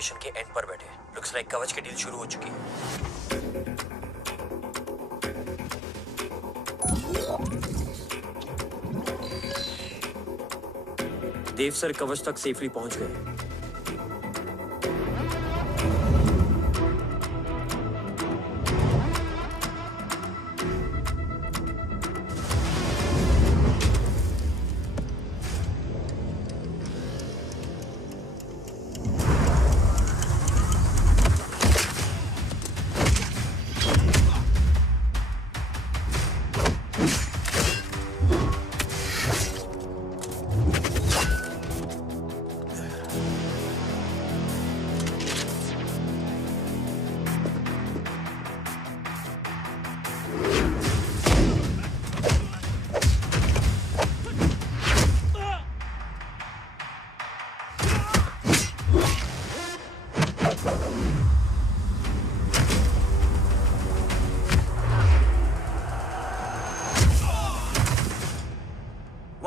Mission के and पर बैठे। लुक्स लाइक कवच की डील शुरू हो चुकी है। देव सर कवच तक सेफली पहुंच गए।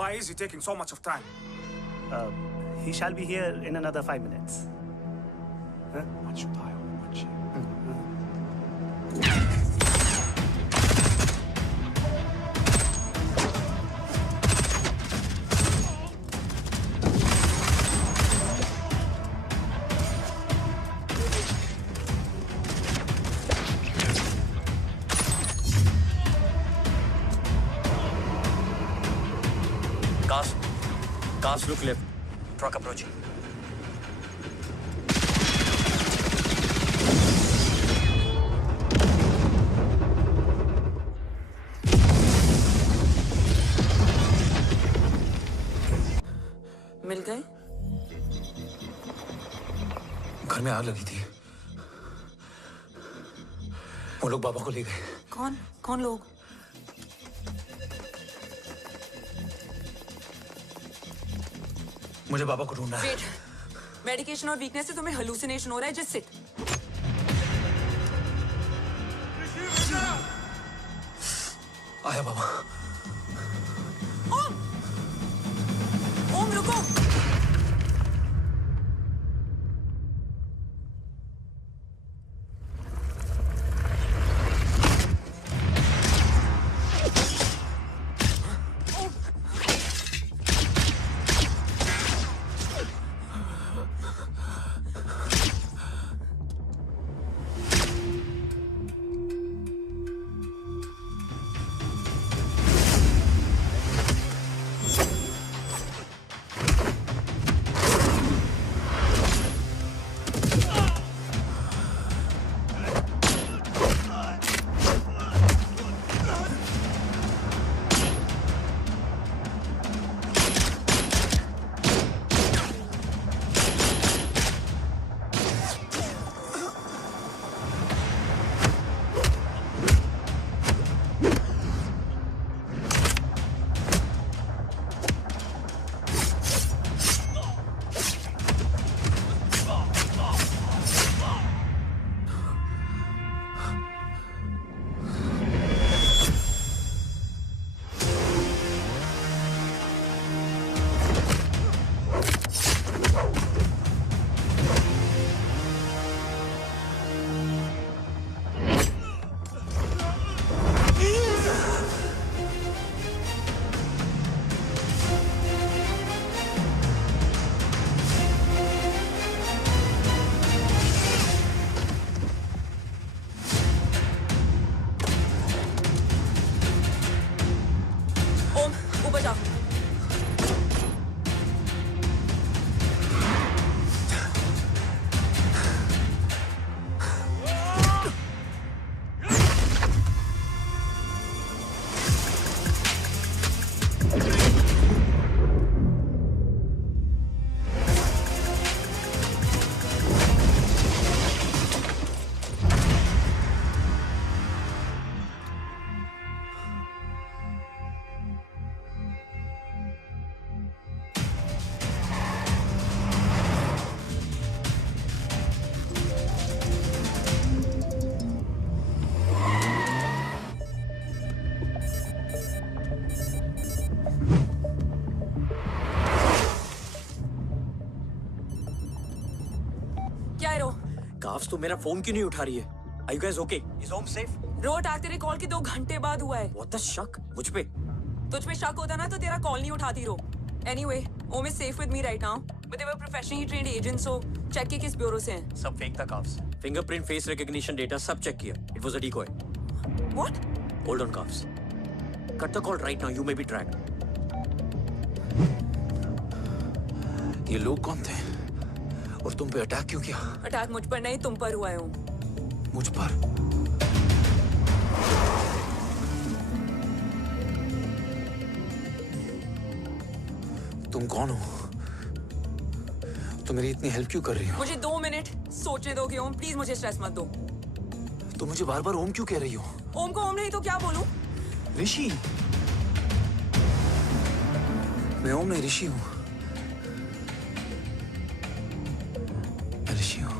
Why is he taking so much of time? He shall be here in another 5 minutes. Huh? What should I watch? Cars look left. Truck approaching. मिल गए? घर में आग लगी थी। वो लोग बाबा को ले गए। कौन? कौन लोग? मुझे बाबा को ढूंढना है। वेट, मेडिकेशन और वीकनेस से तुम्हें हेलुसिनेशन हो रहा है। Just sit. आया बाबा। ओम! ओम रुको! है रो? काफ्स तो मेरा फोन क्यों नहीं उठा रही है? Are you guys okay? Is home safe? रो अटैक तेरे कॉल के 2 घंटे बाद हुआ है। What the शक? मुझ पे? तुझ पे शक होता ना तो तेरा कॉल नहीं उठाती रो। Anyway, Om is safe with me right now. But they were professionally trained agents, so check के किस ब्यूरो से हैं? सब फेक था carbs. Fingerprint, face recognition data सब चेक किया। It was a decoy. What? Hold on carbs. Cut the call right now. You may be tracked. ये लोग कौन थे? और तुम पे अटैक क्यों किया? अटैक मुझ पर नहीं तुम पर हुआ है ओम। मुझ पर? तुम कौन हो? तुम मेरी इतनी हेल्प क्यों कर रही हो? मुझे 2 मिनट सोचने दोगे ओम? प्लीज मुझे स्ट्रेस मत दो। तुम मुझे बार बार ओम क्यों कह रही हो? ओम को ओम नहीं तो क्या बोलूं? ऋषि। मैं ओम नहीं, ऋषि हूं। मैं ऋषि हूं।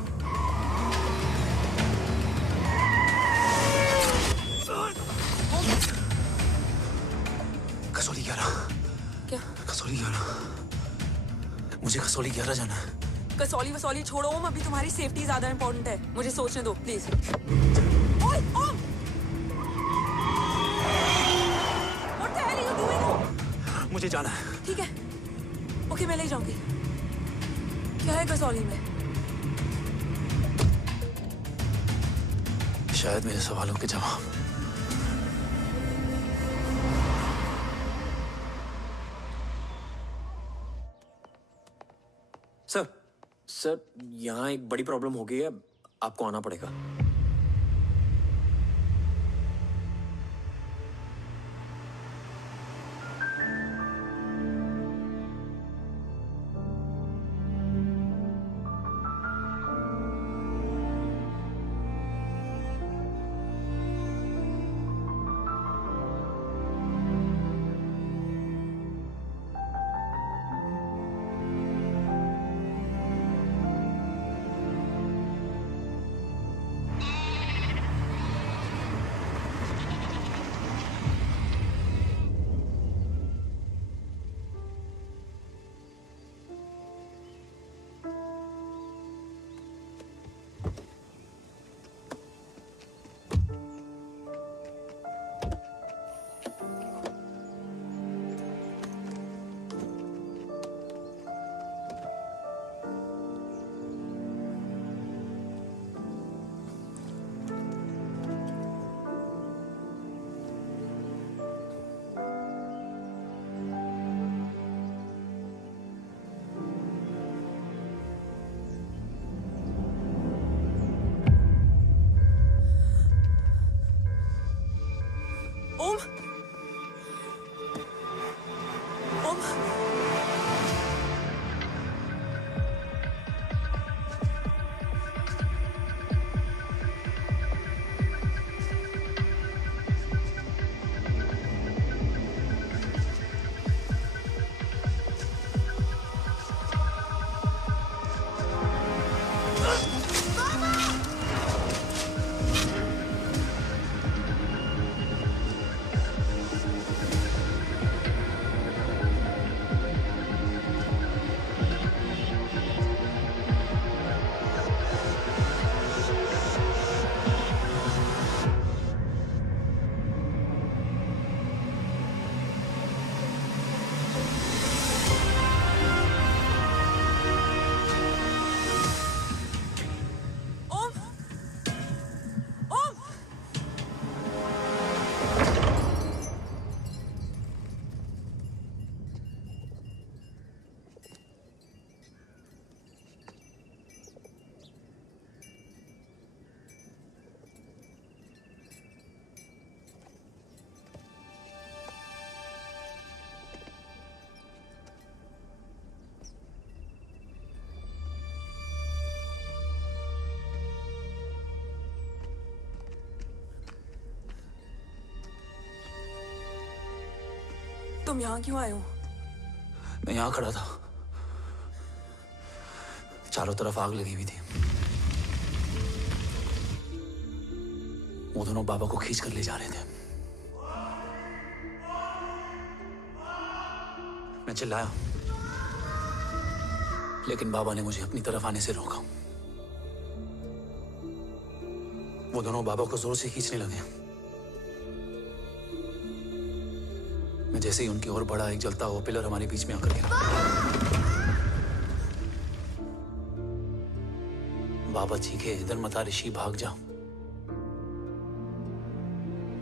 कसौली 11। क्या? कसौली 11। मुझे कसौली 11 जाना है। कसौली वसौली छोड़ो ओम, अभी तुम्हारी सेफ्टी ज्यादा इंपॉर्टेंट है। मुझे सोचने दो प्लीज। ओए ओम! What the hell are you doing, ओम? मुझे जाना है। ठीक है, ओके मैं ले जाऊंगी। क्या है कसौली में? शायद मेरे सवालों के जवाब। सर, यहाँ एक बड़ी प्रॉब्लम हो गई है। आपको आना पड़ेगा। ओम! ओम! ओम! ओम! तुम यहाँ क्यों आए हो? मैं यहाँ खड़ा था। चारों तरफ आग लगी हुई थी। वो दोनों बाबा को खींच कर ले जा रहे थे। मैं चिल्लाया, लेकिन बाबा ने मुझे अपनी तरफ आने से रोका। वो दोनों बाबा को जोर से खींचने लगे। मैं जैसे ही उनकी ओर बढ़ा, एक जलता हुआ पिलर हमारे बीच में आकर गिरा। बाबा चीखे, इधर मत आ ऋषि, भाग जा।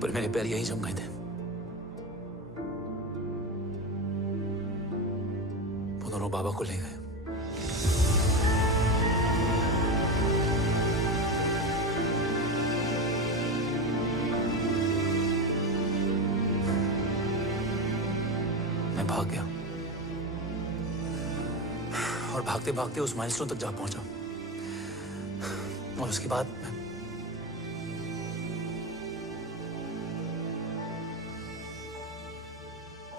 पर मेरे पैर यही जम गए थे। वो दोनों बाबा को ले गए। मैं भाग गया और भागते भागते उस माइलस्टोन तक जा पहुंचा। और उसके बाद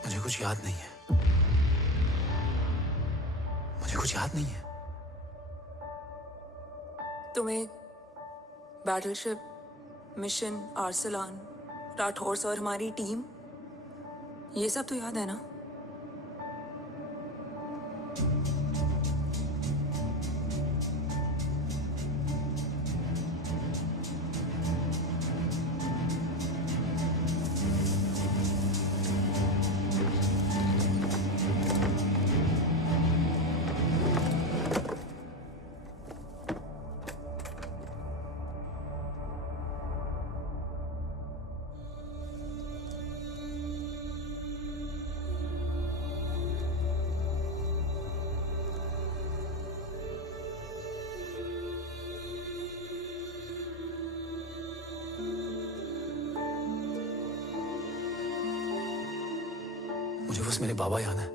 मुझे कुछ याद नहीं है। मुझे कुछ याद नहीं है। तुम्हें बैटलशिप, मिशन, आर्सलान, राठौर और हमारी टीम, ये सब तो याद है ना? मुझे बस मेरे बाबा याद है।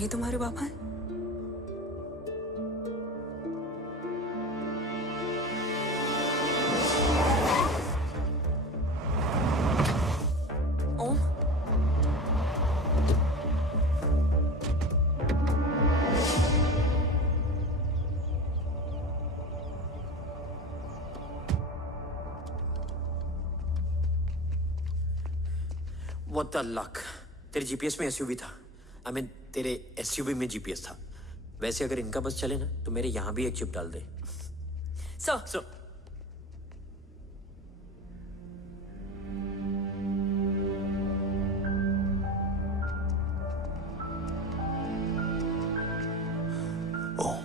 ये तुम्हारे बाबा हैं? ओम, What the luck? तेरे जीपीएस में एसयूवी था। I mean, तेरे एसयूवी में जीपीएस था। वैसे अगर इनका बस चले ना तो मेरे यहाँ भी एक चिप डाल दे। सर, ओम,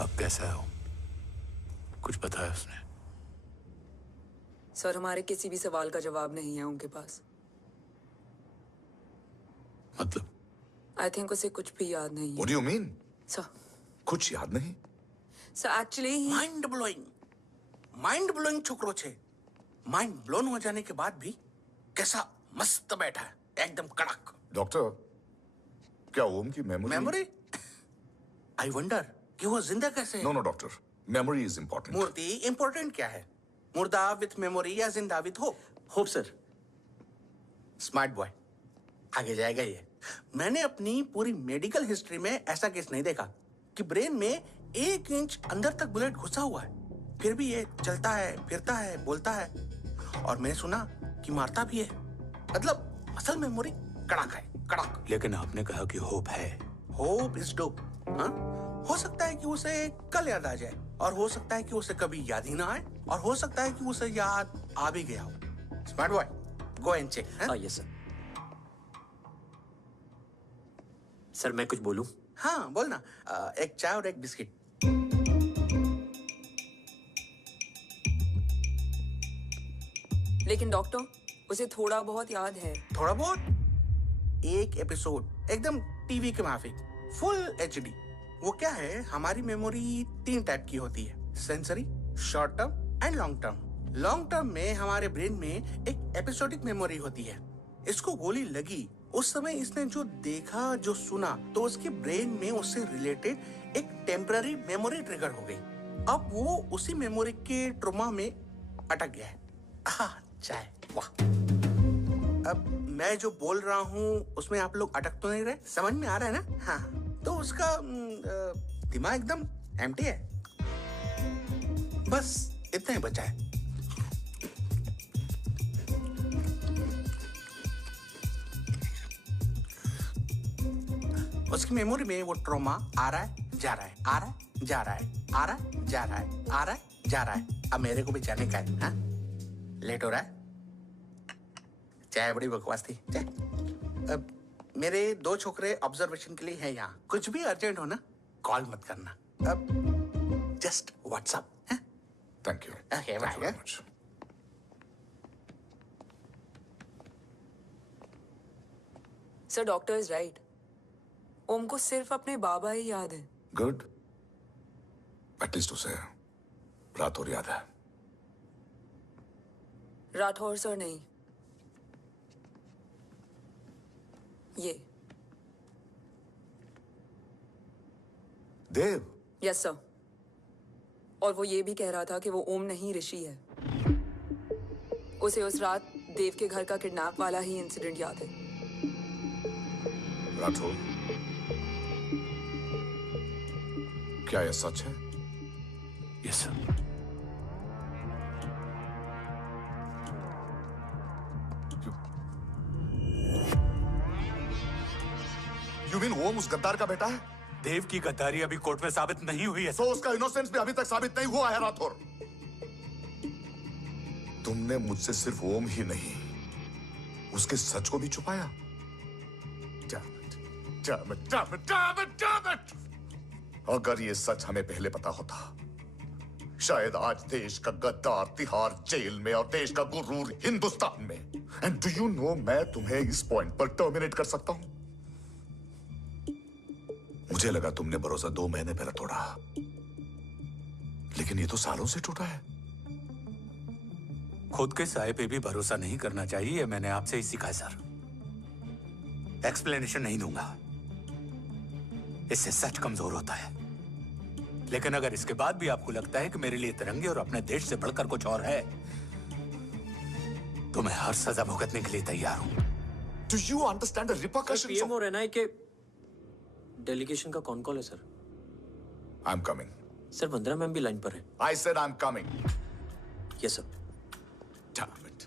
अब कैसा है ओम? कुछ बताया उसने? सर, हमारे किसी भी सवाल का जवाब नहीं है उनके पास। मतलब? आई थिंक उसे कुछ भी याद नहीं है। What do you mean? Sir, कुछ याद नहीं? सर एक्चुअली माइंड ब्लोइंग छोकरो छे। माइंड ब्लोन हो जाने के बाद भी कैसा मस्त बैठा है, एकदम कड़क। डॉक्टर, क्या ओम की मेमोरी? आई वंडर कि वो जिंदा कैसे है? No doctor, memory is important. Murthy important क्या है? मुर्दा विथ मेमोरी या जिंदा with hope? Hope sir. Smart boy, आगे जाएगा ये। मैंने अपनी पूरी मेडिकल हिस्ट्री में ऐसा केस नहीं देखा कि ब्रेन में 1 इंच अंदर तक बुलेट घुसा हुआ है, फिर भी ये चलता है, फिरता है, बोलता है, और मैंने सुना कि मारता भी है। मतलब असल मेमोरी कड़क है, कड़क। लेकिन आपने कहा कि होप है। Hope is dope. हाँ, हो सकता है कि उसे कल याद आ जाए, और हो सकता है कि उसे कभी याद ही ना आए, और हो सकता है कि उसे याद आ भी गया हो। Smart boy, go and check. Yes sir. Sir मैं कुछ बोलूं? हाँ बोलना। एक चाय और एक बिस्किट। लेकिन डॉक्टर, उसे थोड़ा बहुत याद है। थोड़ा बहुत? एक एपिसोड एकदम टीवी के माफिक, फुल एचडी। वो क्या है, हमारी मेमोरी 3 टाइप की होती है, sensory, short term and long term. Long term में हमारे ब्रेन में एक एपिसोडिक मेमोरी होती है। इसको गोली लगी उस समय इसने जो देखा, जो सुना, तो उसके ब्रेन में उससे रिलेटेड एक टेम्पररी मेमोरी ट्रिगर हो गई। अब वो उसी मेमोरी के ट्रॉमा में अटक गया है। चाय। वाह। अब मैं जो बोल रहा हूँ उसमें आप लोग अटक तो नहीं रहे? समझ में आ रहा है ना? हाँ, तो उसका दिमाग एकदम एम्प्टी है। बस इतना ही बचा है। उसकी मेमोरी में वो ट्रॉमा आ रहा है, जा रहा है, आ रहा है, जा रहा है, आ रहा है, जा रहा है, आ रहा है, जा रहा है। अब मेरे को भी जाने का है। हाँ, लेट हो रहा है। चाय बड़ी बकवास थी। चाय। अब मेरे 2 छोकरे ऑब्जर्वेशन के लिए हैं यहाँ। कुछ भी अर्जेंट हो ना, कॉल मत करना। अब just WhatsApp. Thank you. Okay, Thank you very bye. much. Sir doctor is right. Om को सिर्फ अपने बाबा ही याद है। गुड। एटलीस्ट उसे रात और याद है। राठौर सर नहीं, ये। देव। Yes sir. और वो ये भी कह रहा था कि वो ओम नहीं ऋषि है। उसे उस रात देव के घर का किडनैप वाला ही इंसिडेंट याद है। राठौर, क्या यह सच है? Yes sir. यू मीन ओम उस गद्दार का बेटा है? देव की गद्दारी अभी कोर्ट में साबित नहीं हुई है। तो उसका इनोसेंस भी अभी तक साबित नहीं हुआ है राठौर। तुमने मुझसे सिर्फ ओम ही नहीं, उसके सच को भी छुपाया। Damn it! अगर ये सच हमें पहले पता होता, शायद आज देश का गद्दार तिहाड़ जेल में और देश का गुरूर हिंदुस्तान में। एंड डू यू नो, मैं तुम्हें इस पॉइंट पर टर्मिनेट कर सकता हूं। मुझे लगा तुमने भरोसा 2 महीने पहले तोड़ा, लेकिन ये तो सालों से टूटा है। खुद के साए पे भी भरोसा नहीं करना चाहिए, मैंने आपसे ही सीखा है सर। एक्सप्लेनेशन नहीं दूंगा, इससे सच कमजोर होता है। लेकिन अगर इसके बाद भी आपको लगता है कि मेरे लिए तिरंगे और अपने देश से बढ़कर कुछ और है, तो मैं हर सजा भुगतने के लिए तैयार हूं। Do you understand the repercussions PM of... और एनआई के डेलीगेशन का कौन कॉल है sir? I'm coming. Sir Vandana ma'am भी लाइन पर है। I said I'm coming. Yes sir. Damn it.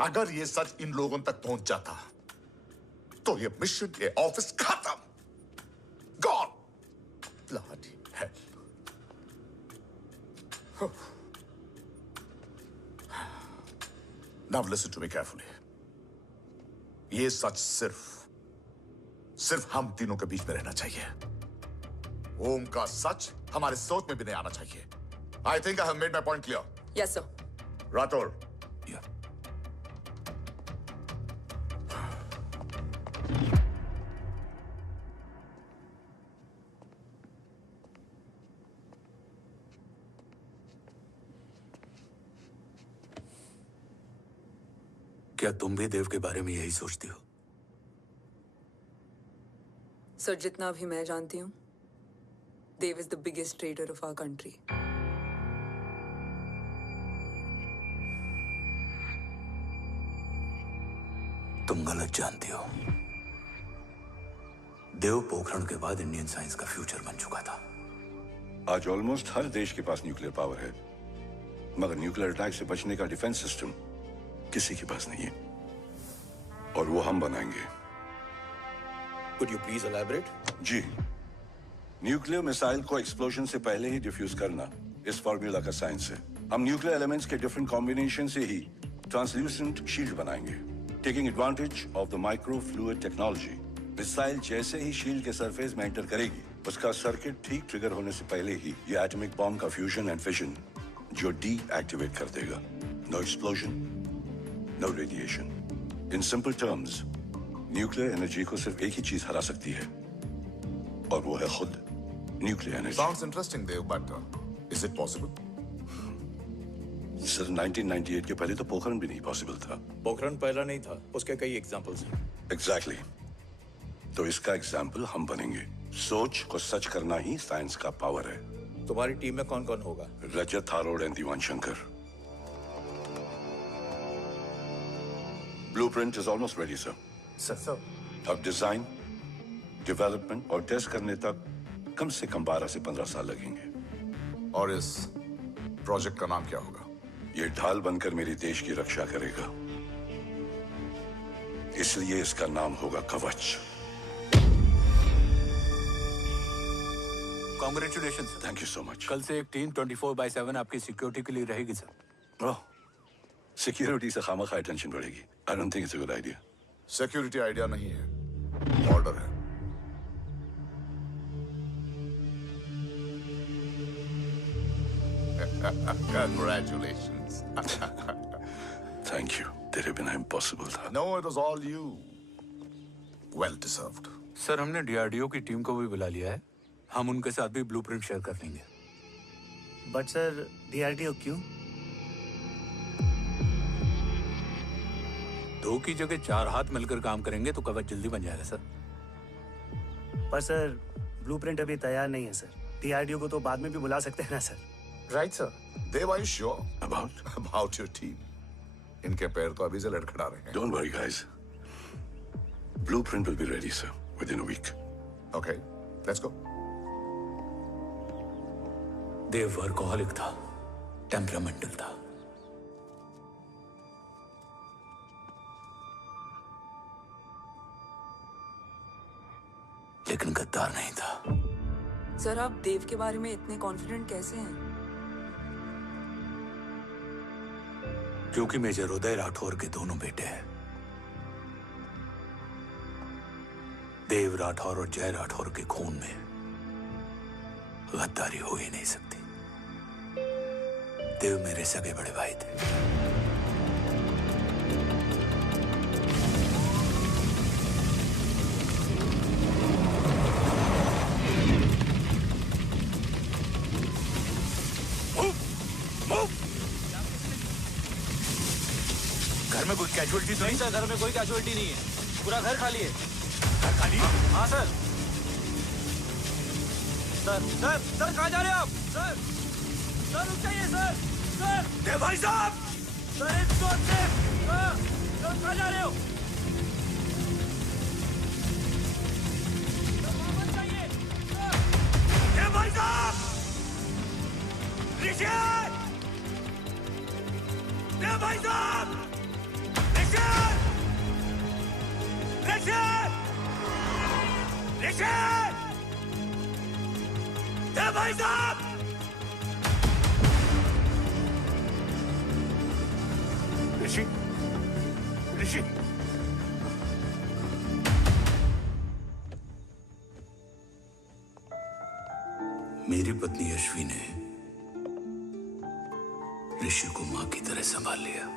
अगर ये सच इन लोगों तक पहुंच जाता, तो ये मिशन, ये ऑफिस खत्म। Gone. Bloody hell. Now listen to me carefully. ये सच सिर्फ हम तीनों के बीच में रहना चाहिए। ओम का सच हमारे सोच में भी नहीं आना चाहिए। I think I have made my point clear. Yes sir. Rathore, Yeah. क्या तुम भी देव के बारे में यही सोचती हो? सर जितना भी मैं जानती हूँ, Dev is the biggest trader of our country. तुम गलत जानती हो। देव पोखरण के बाद इंडियन साइंस का फ्यूचर बन चुका था। आज ऑलमोस्ट हर देश के पास न्यूक्लियर पावर है, मगर न्यूक्लियर अटैक से बचने का डिफेंस सिस्टम किसी के पास नहीं है, और वो हम बनाएंगे। Could you please elaborate? जी, न्यूक्लियर मिसाइल को एक्सप्लोजन से पहले ही डिफ्यूज करना इस फॉर्मूला का साइंस है। हम न्यूक्लियर एलिमेंट्स के डिफरेंट कॉम्बिनेशन से ही ट्रांसल्यूसेंट शील्ड बनाएंगे, taking advantage of the micro fluid technology. Missile जैसे ही शील्ड के सरफेस में एंटर करेगी, उसका सर्किट ठीक ट्रिगर होने से पहले ही ये एटॉमिक बॉम्ब का फ्यूजन एंड फिशन जो डीएक्टिवेट कर देगा। No explosion, no radiation. In simple terms, nuclear energy को सिर्फ एक ही चीज हरा सकती है, और वो है खुद nuclear energy. Sounds interesting, Dev, but is it possible? Sir 1998 के पहले तो पोखरण भी नहीं पॉसिबल था। पोखरण पहला नहीं था, उसके कई एग्जांपल्स हैं। एग्जैक्टली। तो इसका एग्जाम्पल हम बनेंगे। सोच को सच करना ही साइंस का पावर है। तुम्हारी टीम में कौन कौन होगा? Rajat, Tharod and Diwan Shankar. Blueprint is almost ready sir. Sir अब डिजाइन, डेवलपमेंट और टेस्ट करने तक कम से कम 12 से 15 साल लगेंगे। और इस प्रोजेक्ट का नाम क्या होगा? ये ढाल बनकर मेरे देश की रक्षा करेगा, इसलिए इसका नाम होगा कवच। Congratulation sir. Thank you so much. कल से एक टीम 24/7 आपकी सिक्योरिटी के लिए रहेगी सर। ओह, सिक्योरिटी से खामखा टेंशन बढ़ेगी। I don't think it's a good idea. Security idea नहीं है, ऑर्डर है। Congratulations. थैंक यू, तेरे बिना इम्पॉसिबल था। No, it was all you. Well deserved. Sir हमने डीआरडीओ की टीम को भी बुला लिया है, हम उनके साथ भी ब्लूप्रिंट शेयर कर लेंगे। बट सर DRDO क्यों? 2 की जगह 4 हाथ मिलकर काम करेंगे तो कवच जल्दी बन जाएगा सर। पर सर ब्लूप्रिंट अभी तैयार नहीं है सर। DRDO को तो बाद में भी बुला सकते हैं ना sir. Right, sir. Dev, are you sure About? about your team? इनके पैर तो अभी से लड़खड़ा रहे हैं। Don't worry, guys. Blueprint will be ready, sir, within a week. Okay, let's go. Dev workaholic था, टेम्परामेंटल था। लेकिन गद्दार नहीं था। सर आप देव के बारे में इतने कॉन्फिडेंट कैसे हैं? क्योंकि मेजर उदय राठौर के दोनों बेटे हैं। देव राठौर और जय राठौर के खून में गद्दारी हो ही नहीं सकती। देव मेरे सगे बड़े भाई थे। घर में कोई कैजुअलिटी तो नहीं? सर घर में कोई कैजुअलिटी नहीं है, पूरा घर खाली है। घर खाली? हाँ सर। सर कहाँ जा रहे हो आप? सर रुक जाइए सर। देव भाई साहब! सर इस रोड से। सर कहाँ जा रहे हो? सर वापस जाइए। देव भाई साहब! ऋषि! देव भाई साहब! ऋषि! देव भाई साहब! ऋषि! ऋषि! मेरी पत्नी अश्वी ने ऋषि को मां की तरह संभाल लिया।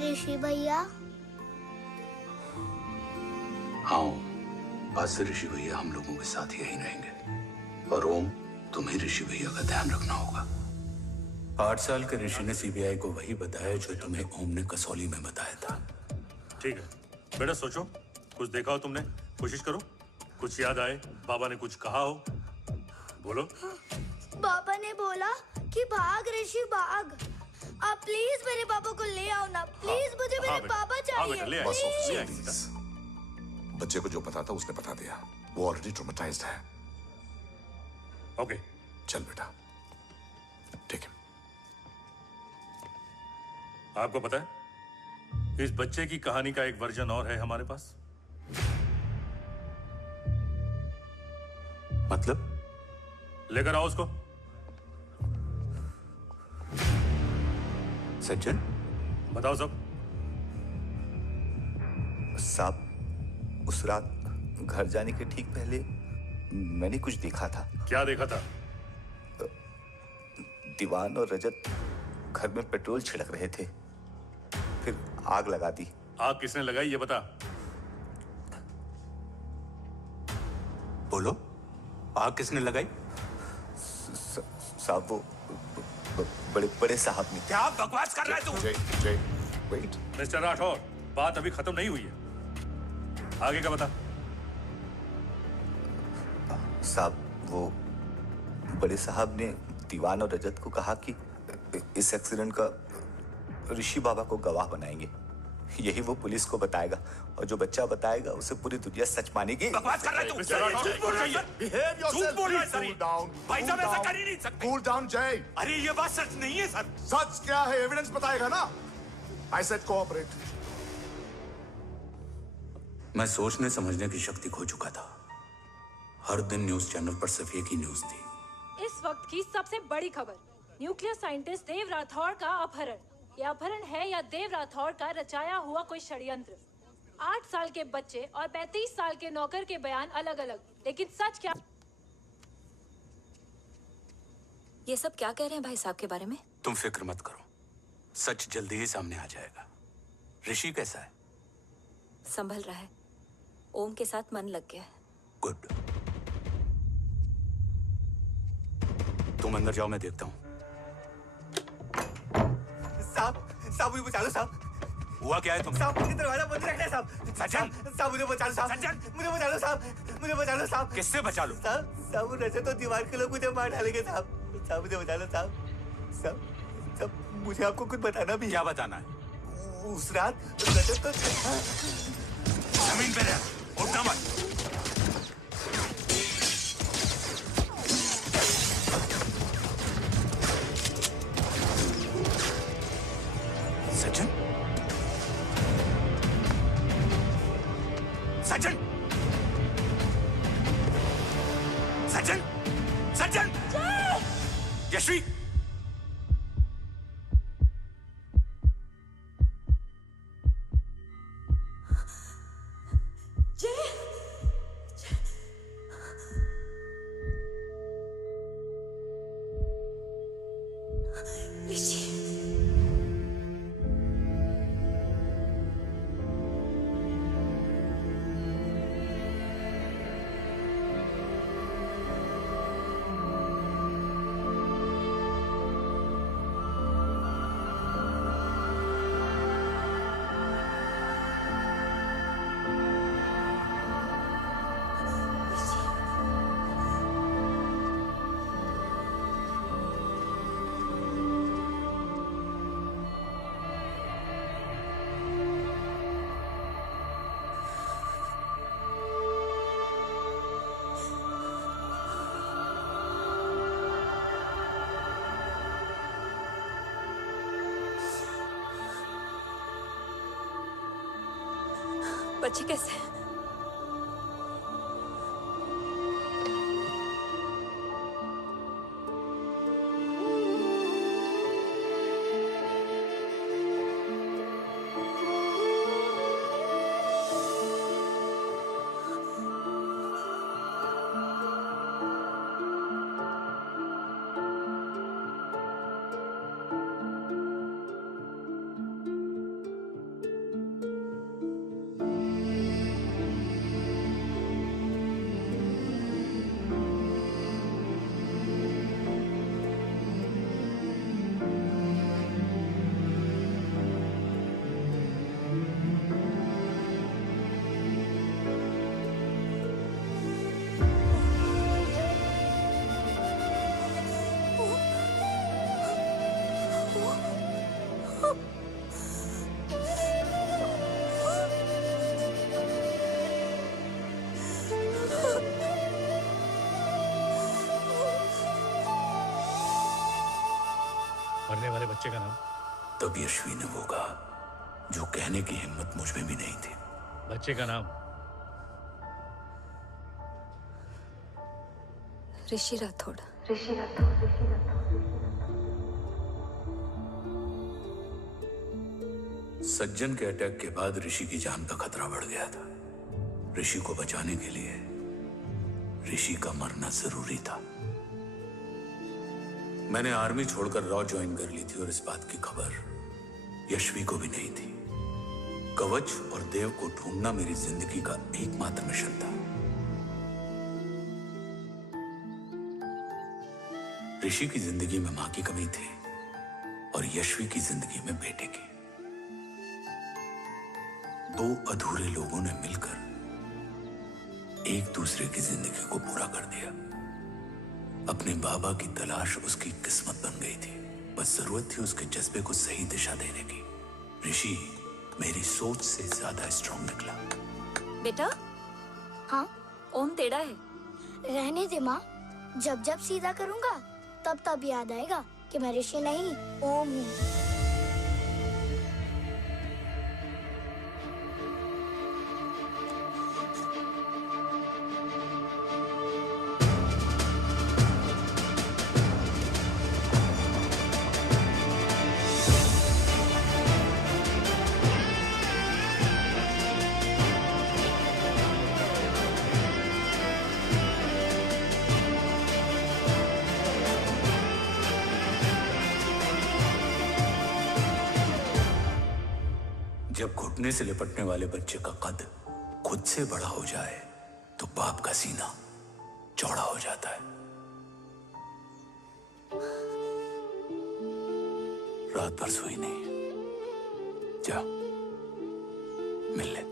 ऋषि भैया। हाँ, आज से ऋषि भैया हम लोगों के साथ यहीं रहेंगे। और ओम, तुम्हें ऋषि भैया का ध्यान रखना होगा। 8 साल के ऋषि ने सीबीआई को वही बताया जो तुम्हें ओम ने कसौली में बताया था। ठीक है बेटा, सोचो, कुछ देखा हो तुमने, कोशिश करो, कुछ याद आए, बाबा ने कुछ कहा हो, बोलो। पापा ने बोला कि भाग ऋषि भाग। आप प्लीज मेरे पापा को ले आओ ना, प्लीज। मुझे मेरे पापा चाहिए। प्लीज। बच्चे को जो पता था उसने बता दिया, वो ऑलरेडी ट्रॉमेटाइज्ड है। ओके चल बेटा, ठीक है। आपको पता है इस बच्चे की कहानी का एक वर्जन और है हमारे पास। मतलब? लेकर आओ उसको। सज्जन, बताओ सब। साहब, उस रात घर जाने के ठीक पहले मैंने कुछ देखा था। क्या देखा था? दीवान और रजत घर में पेट्रोल छिड़क रहे थे, फिर आग लगा दी। आग किसने लगाई ये बता। बोलो, आग किसने लगाई? साहब, वो बड़े बड़े साहब ने। क्या बकवास कर रहा है तू? जय, वेट। मिस्टर राठौर, बात अभी खत्म नहीं हुई है। आगे का बता। साहब, वो बड़े साहब ने दीवान और रजत को कहा कि इस एक्सीडेंट का ऋषि बाबा को गवाह बनाएंगे। यही वो पुलिस को बताएगा और जो बच्चा बताएगा उसे पूरी दुनिया सच मानेगी। बकवास कर रहा है तू। झूठ बोल रहा है। झूठ बोल रहा है सर। भाई साहब ऐसा कर ही नहीं सकते। कूल डाउन जय। अरे ये बात सच नहीं है सर। सच क्या है? एविडेंस बताएगा ना। I said cooperate. मैं सोचने समझने की शक्ति खो चुका था। हर दिन न्यूज चैनल पर सिर्फ एक ही न्यूज थी। इस वक्त की सबसे बड़ी खबर, न्यूक्लियर साइंटिस्ट देव राठौड़ का अपहरण। यह अपहरण है या देव राठौड़ का रचाया हुआ कोई षड्यंत्र। 8 साल के बच्चे और 35 साल के नौकर के बयान अलग अलग, लेकिन सच क्या? ये सब क्या कह रहे हैं भाई साहब के बारे में? तुम फिक्र मत करो, सच जल्दी ही सामने आ जाएगा। ऋषि कैसा है? संभल रहा है। ओम के साथ मन लग गया है। गुड। तुम अंदर जाओ, मैं देखता हूँ। साहब मुझे बचा लो साहब। हुआ क्या है तुम? साहब मुझे दरवाजा बंद रखना है साहब। सज्जन, साहब मुझे बचा लो साहब। सज्जन, मुझे बचा लो साहब। मुझे बचा लो साहब। किससे बचा लो? साहब रजत तो दीवार के लोग मुझे मार डालेंगे साहब। साहब मुझे बचा लो साहब। साहब मुझे आपको कुछ बताना भी है। क्या बताना है? उस रात रजत तो जमीन पे रह, उठना मत। सज्जन, सज्जन, सज्जन, सज्जन, यशवी, बच्चे कैसे हैं? मरने वाले बच्चे का नाम? तब यशवी ने वो कहा जो कहने की हिम्मत मुझ में भी नहीं थी। बच्चे का नाम? ऋषि राठौड़। सज्जन के अटैक के बाद ऋषि की जान का खतरा बढ़ गया था। ऋषि को बचाने के लिए ऋषि का मरना जरूरी था। मैंने आर्मी छोड़कर रॉ ज्वाइन कर ली थी और इस बात की खबर यशवी को भी नहीं थी। कवच और देव को ढूंढना मेरी जिंदगी का एकमात्र मिशन था। ऋषि की जिंदगी में मां की कमी थी और यशवी की जिंदगी में बेटे की। दो अधूरे लोगों ने मिलकर एक दूसरे की जिंदगी को पूरा कर दिया। अपने बाबा की तलाश उसकी किस्मत बन गई थी, बस जरूरत थी उसके जज्बे को सही दिशा देने की। ऋषि मेरी सोच से ज्यादा स्ट्रांग निकला। बेटा, हाँ ओम टेढ़ा है। रहने दे माँ, जब जब सीधा करूँगा तब तब याद आएगा कि मैं ऋषि नहीं ओम हूँ। जब घुटने से लिपटने वाले बच्चे का कद खुद से बड़ा हो जाए तो बाप का सीना चौड़ा हो जाता है। रात भर सोई नहीं, जा मिल ले।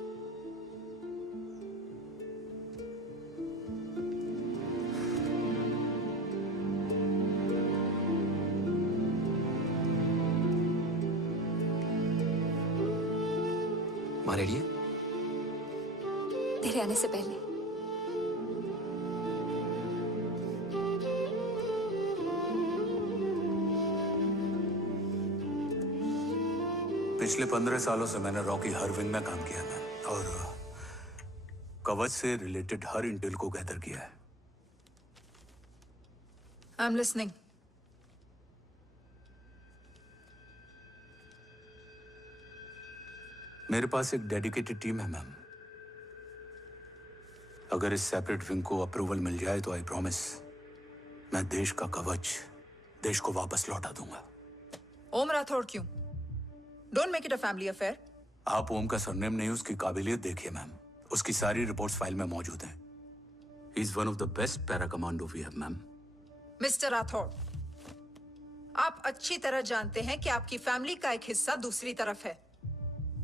माँ रेडी है? तेरे आने से पहले। पिछले 15 सालों से मैंने रॉकी हर विंग में काम किया है और कवच से रिलेटेड हर इंटेल को गैदर किया है। I am listening. मेरे पास एक डेडिकेटेड टीम है मैम। अगर इस सेपरेट विंग को अप्रूवल मिल जाए तो आई प्रॉमिस मैं देश का कवच देश को वापस लौटा दूंगा। ओम राठौड़ क्यों? Don't make it a family affair. आप ओम का सरनेम नहीं, उसकी काबिलियत देखिए मैम। उसकी सारी रिपोर्ट्स फाइल में मौजूद हैं। He is one of the best para commando we have ma'am. Mister Rathore, आप अच्छी तरह जानते हैं कि आपकी फैमिली का एक हिस्सा दूसरी तरफ है।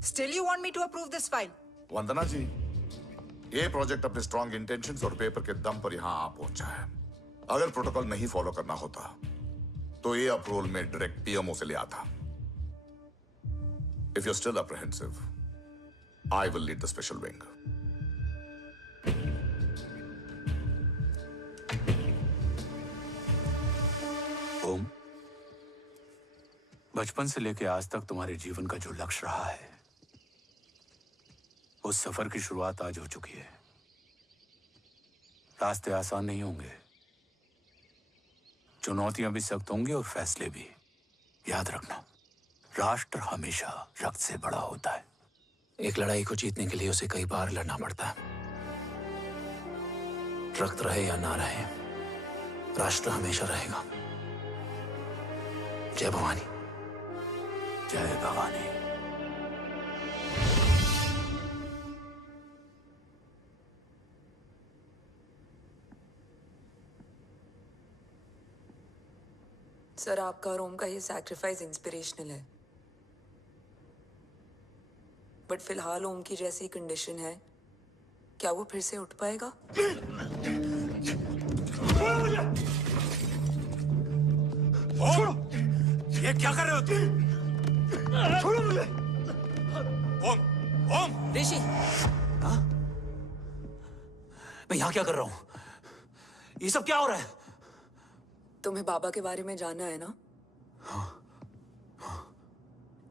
Still you want me to approve this file? वंदना जी, ये प्रोजेक्ट अपने स्ट्रॉन्ग इंटेंशंस और पेपर के दम पर यहाँ आ पहुंचा है। अगर प्रोटोकॉल नहीं फॉलो करना होता तो ये अप्रूवल में डायरेक्ट पीएमओ से ले आता। If you're still apprehensive, I will lead the special wing. ओम, बचपन से लेके आज तक तुम्हारे जीवन का जो लक्ष्य रहा है, उस सफर की शुरुआत आज हो चुकी है। रास्ते आसान नहीं होंगे, चुनौतियां भी सख्त होंगी और फैसले भी। याद रखना, राष्ट्र हमेशा रक्त से बड़ा होता है। एक लड़ाई को जीतने के लिए उसे कई बार लड़ना पड़ता है। रक्त रहे या ना रहे, राष्ट्र हमेशा रहेगा। जय भवानी। जय भवानी। सर, आपका और ओम का ये सैक्रिफाइस इंस्पिरेशनल है, बट फिलहाल ओम की जैसी कंडीशन है, क्या वो फिर से उठ पाएगा? छोड़ो! ये क्या कर रहे हो तुम? छोड़ो मुझे! ओम! ओम! ऋषि! हाँ? मैं यहाँ क्या कर रहा हूँ? ये सब क्या हो रहा है? तुम्हें बाबा के बारे में जानना है ना?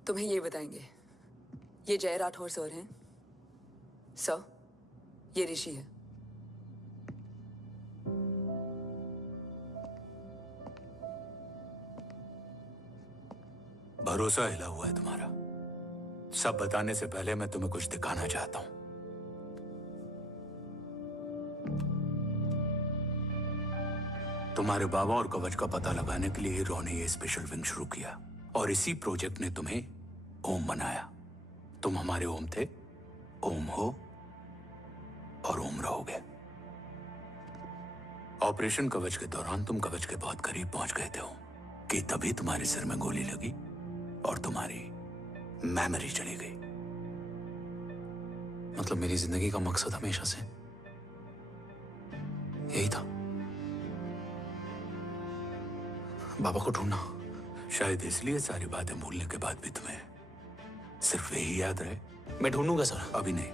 तुम्हें ये बताएंगे। ये जय राठौर सर हैं। सर, ये ऋषि है। भरोसा हिला हुआ है तुम्हारा। सब बताने से पहले मैं तुम्हें कुछ दिखाना चाहता हूं। तुम्हारे बाबा और कवच का पता लगाने के लिए हीरो ने ये स्पेशल विंग शुरू किया और इसी प्रोजेक्ट ने तुम्हें ओम बनाया। तुम हमारे ओम थे, ओम हो और ओम रहोगे। ऑपरेशन कवच के दौरान तुम कवच के बहुत करीब पहुंच गए थे कि तभी तुम्हारे सिर में गोली लगी और तुम्हारी मेमोरी चली गई। मतलब मेरी जिंदगी का मकसद हमेशा से यही था। बाबा को ढूंढना। शायद इसलिए सारी बातें भूलने के बाद भी तुम्हें सिर्फ यही याद रहे। मैं ढूंढूंगा सर। अभी नहीं,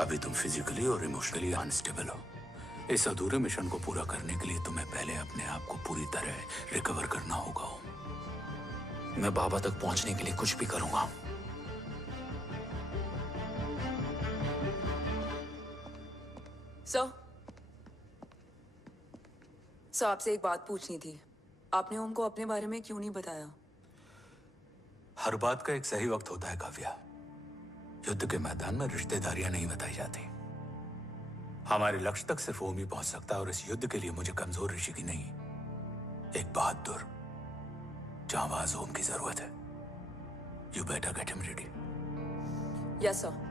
अभी तुम फिजिकली और इमोशनली अनस्टेबल हो। इस अधूरे मिशन को पूरा करने के लिए तुम्हें पहले अपने आप को पूरी तरह रिकवर करना होगा। मैं बाबा तक पहुंचने के लिए कुछ भी करूंगा। सर आपसे एक बात पूछनी थी। आपने ओम को अपने बारे में क्यों नहीं बताया? हर बात का एक सही वक्त होता है काव्या। युद्ध के मैदान में रिश्तेदारियां नहीं बताई जाती। हमारे लक्ष्य तक सिर्फ ओम ही पहुंच सकता है, और इस युद्ध के लिए मुझे कमजोर ऋषि की नहीं, एक बहादुर जांबाज ओम की जरूरत है। You better get him ready. Yes sir.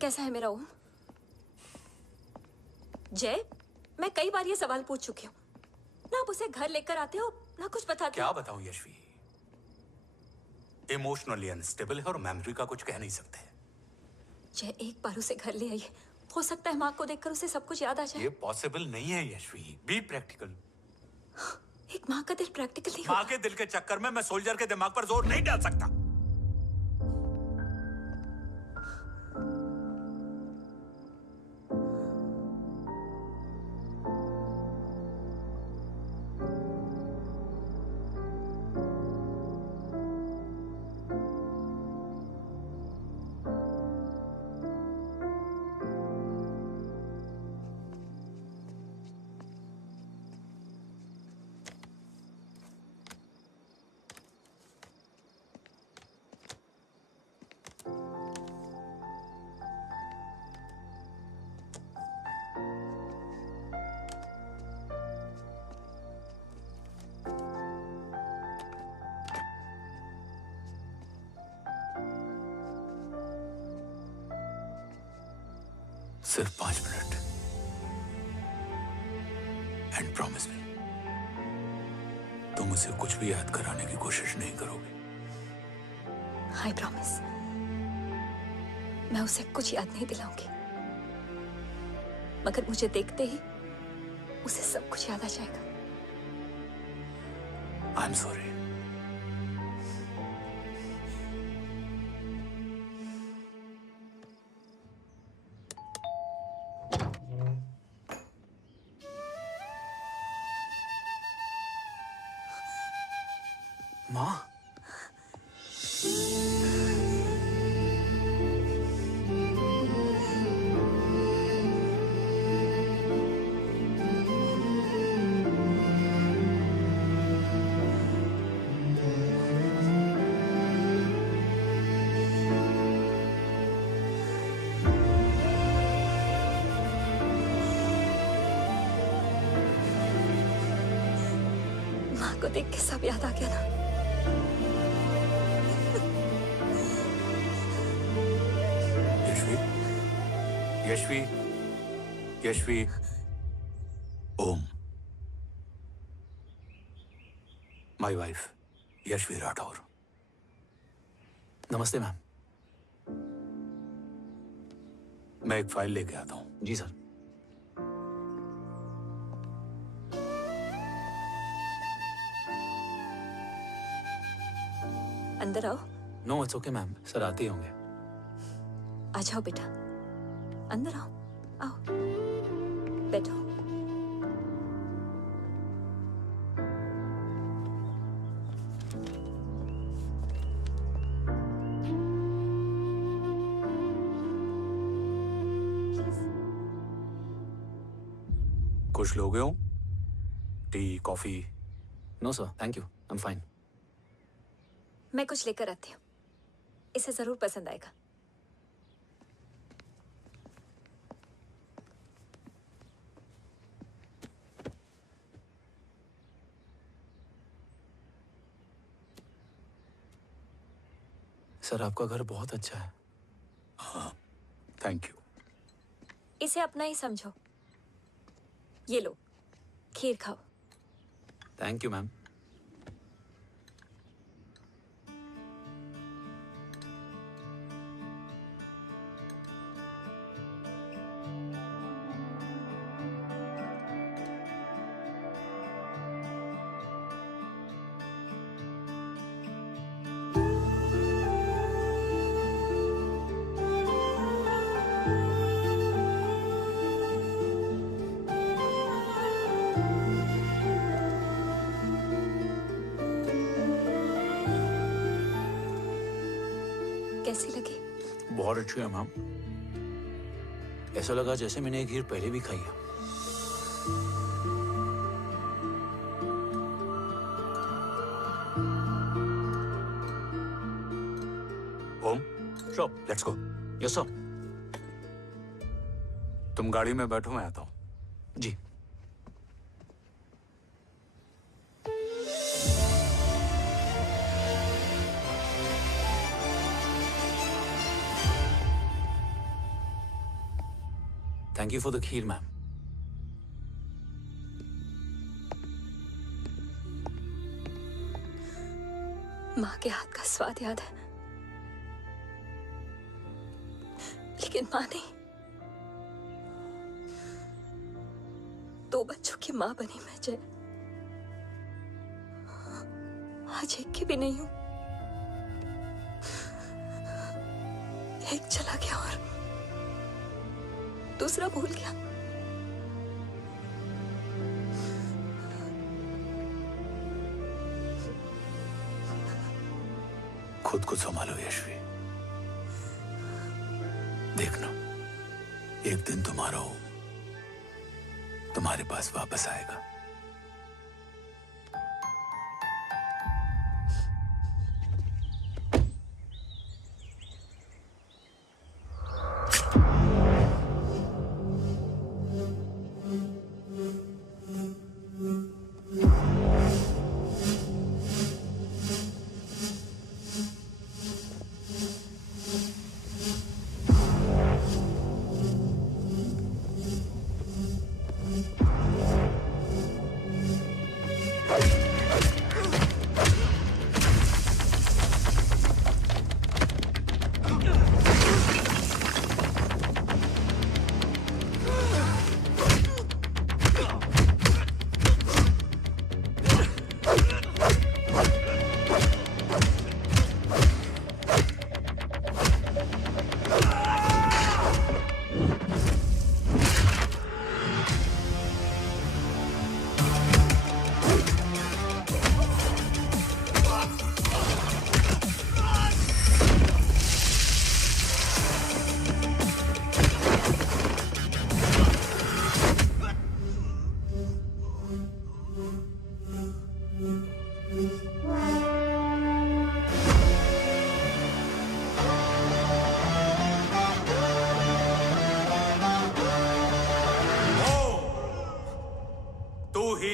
कैसा है मेरा ओम? जय, मैं कई बार ये सवाल पूछ चुकी हूँ। ना आप उसे घर लेकर आते हो, ना कुछ बताते क्या हो। बताऊं यशवी, इमोशनली अनस्टेबल है और मेमोरी का कुछ कह नहीं सकते। जय, एक बार उसे घर ले आइए। हो सकता है माँ को देखकर उसे सब कुछ याद आ जाए। ये पॉसिबल नहीं है यशवी। Be practical. एक माँ का दिल प्रैक्टिकल नहीं माँ के दिल के चक्कर में मैं सोल्जर के दिमाग पर जोर नहीं डाल सकता। सिर्फ 5 मिनट। एंड प्रॉमिस मी, तुम उसे कुछ भी याद कराने की कोशिश नहीं करोगे। आई प्रॉमिस, मैं उसे कुछ याद नहीं दिलाऊंगी, मगर मुझे देखते ही उसे सब कुछ याद आ जाएगा। I am sorry. माँ, माँ को देख के सब याद आ गया ना। Yashvi, Yashvi, Om, my wife Yashvi Rathore. नमस्ते मैम। मैं एक फाइल लेके आता हूँ। जी सर। अंदर आओ। No it's okay ma'am, sir आते ही होंगे। आ जाओ बेटा, अंदर आओ। आओ, बैठो। कुछ लोगे हो? Tea, coffee? No sir, thank you, I am fine. मैं कुछ लेकर आती हूँ, इसे जरूर पसंद आएगा। सर आपका घर बहुत अच्छा है। हाँ, थैंक यू। इसे अपना ही समझो। ये लो, खीर खाओ। Thank you ma'am. कैसी लगी? बहुत अच्छी है मैम। ऐसा लगा जैसे मैंने एक खीर पहले भी खाई है। ओम, चलो लेट्स गो। Yes sir. तुम गाड़ी में बैठो, मैं आता हूं। जी। Thank you for the kheer, ma'am. माँ के हाथ का स्वाद याद है, लेकिन माँ नहीं। 2 बच्चों की माँ बनी मैं जय। आज एक की भी नहीं हूं। एक चला गया और दूसरा भूल गया। खुद को संभालो यशवी। देखना, एक दिन तुम्हारा हो तुम्हारे पास वापस आएगा।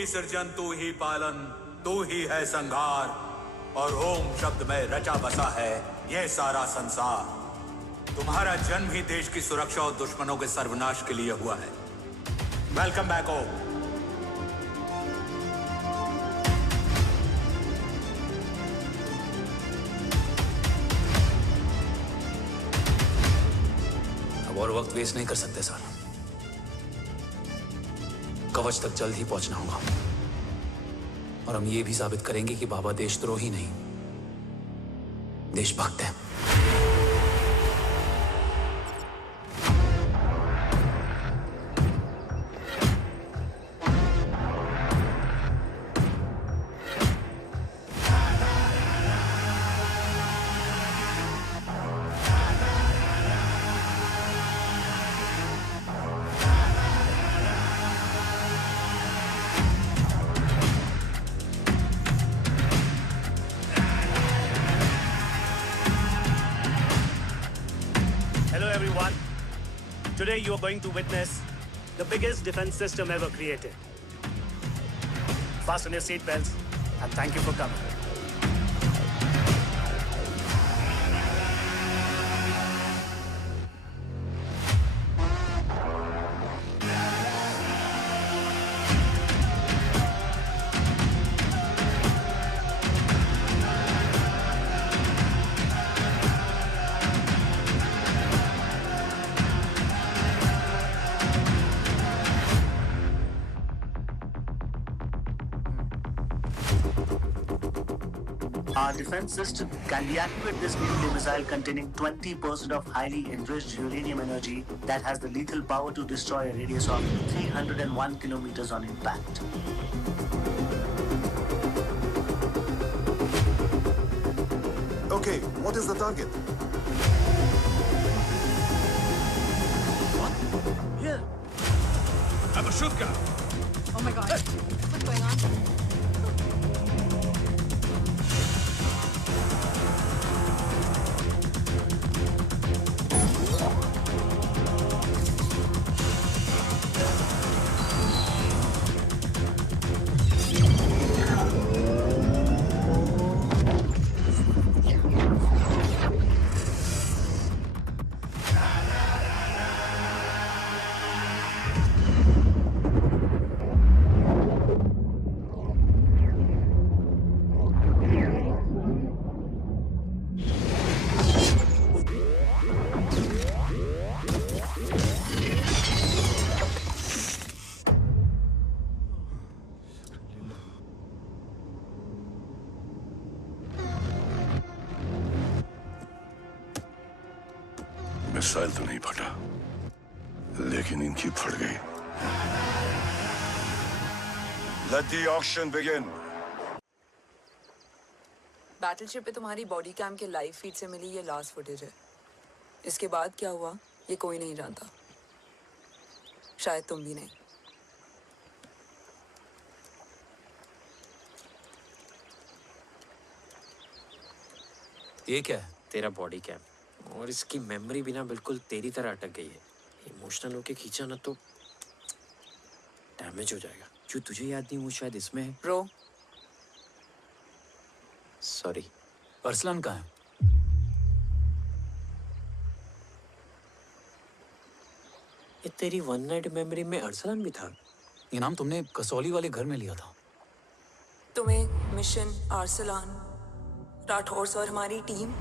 सृजन तू ही पालन, तू ही है संहार, और ओम शब्द में रचा बसा है ये सारा संसार। तुम्हारा जन्म ही देश की सुरक्षा और दुश्मनों के सर्वनाश के लिए हुआ है। वेलकम बैक ओम। अब और वक्त वेस्ट नहीं कर सकते सर। कवच तक जल्द ही पहुंचना होगा और हम ये भी साबित करेंगे कि बाबा देशद्रोही नहीं, देशभक्त हैं। Today you are going to witness the biggest defense system ever created. Fasten your seat belts and thank you for coming. Our defense system can deactivate this nuclear missile containing 20% of highly enriched uranium energy that has the lethal power to destroy a radius of 301 kilometers on impact. Okay, what is the target? Shoot guy. Oh my God. What's going on? Missile तो नहीं फटा, लेकिन इनकी फट गई। Let the auction begin. Battleship पे तुम्हारी body cam के लाइव फीड से मिली ये लास्ट फुटेज है। इसके बाद क्या हुआ ये कोई नहीं जानता, शायद तुम भी नहीं। ये क्या है? तेरा बॉडी कैम, और इसकी मेमोरी भी ना बिल्कुल तेरी तरह अटक गई है। इमोशनल होके खींचा ना तो डैमेज हो जाएगा। जो तुझे याद नहीं वो शायद इसमें है। Bro sorry. अरसलान कहाँ है? ये तेरी वन नाइट मेमोरी में अरसलान भी था? ये नाम तुमने कसौली वाले घर में लिया था। तुम्हें मिशन आर्सलान राठौर और हमारी टीम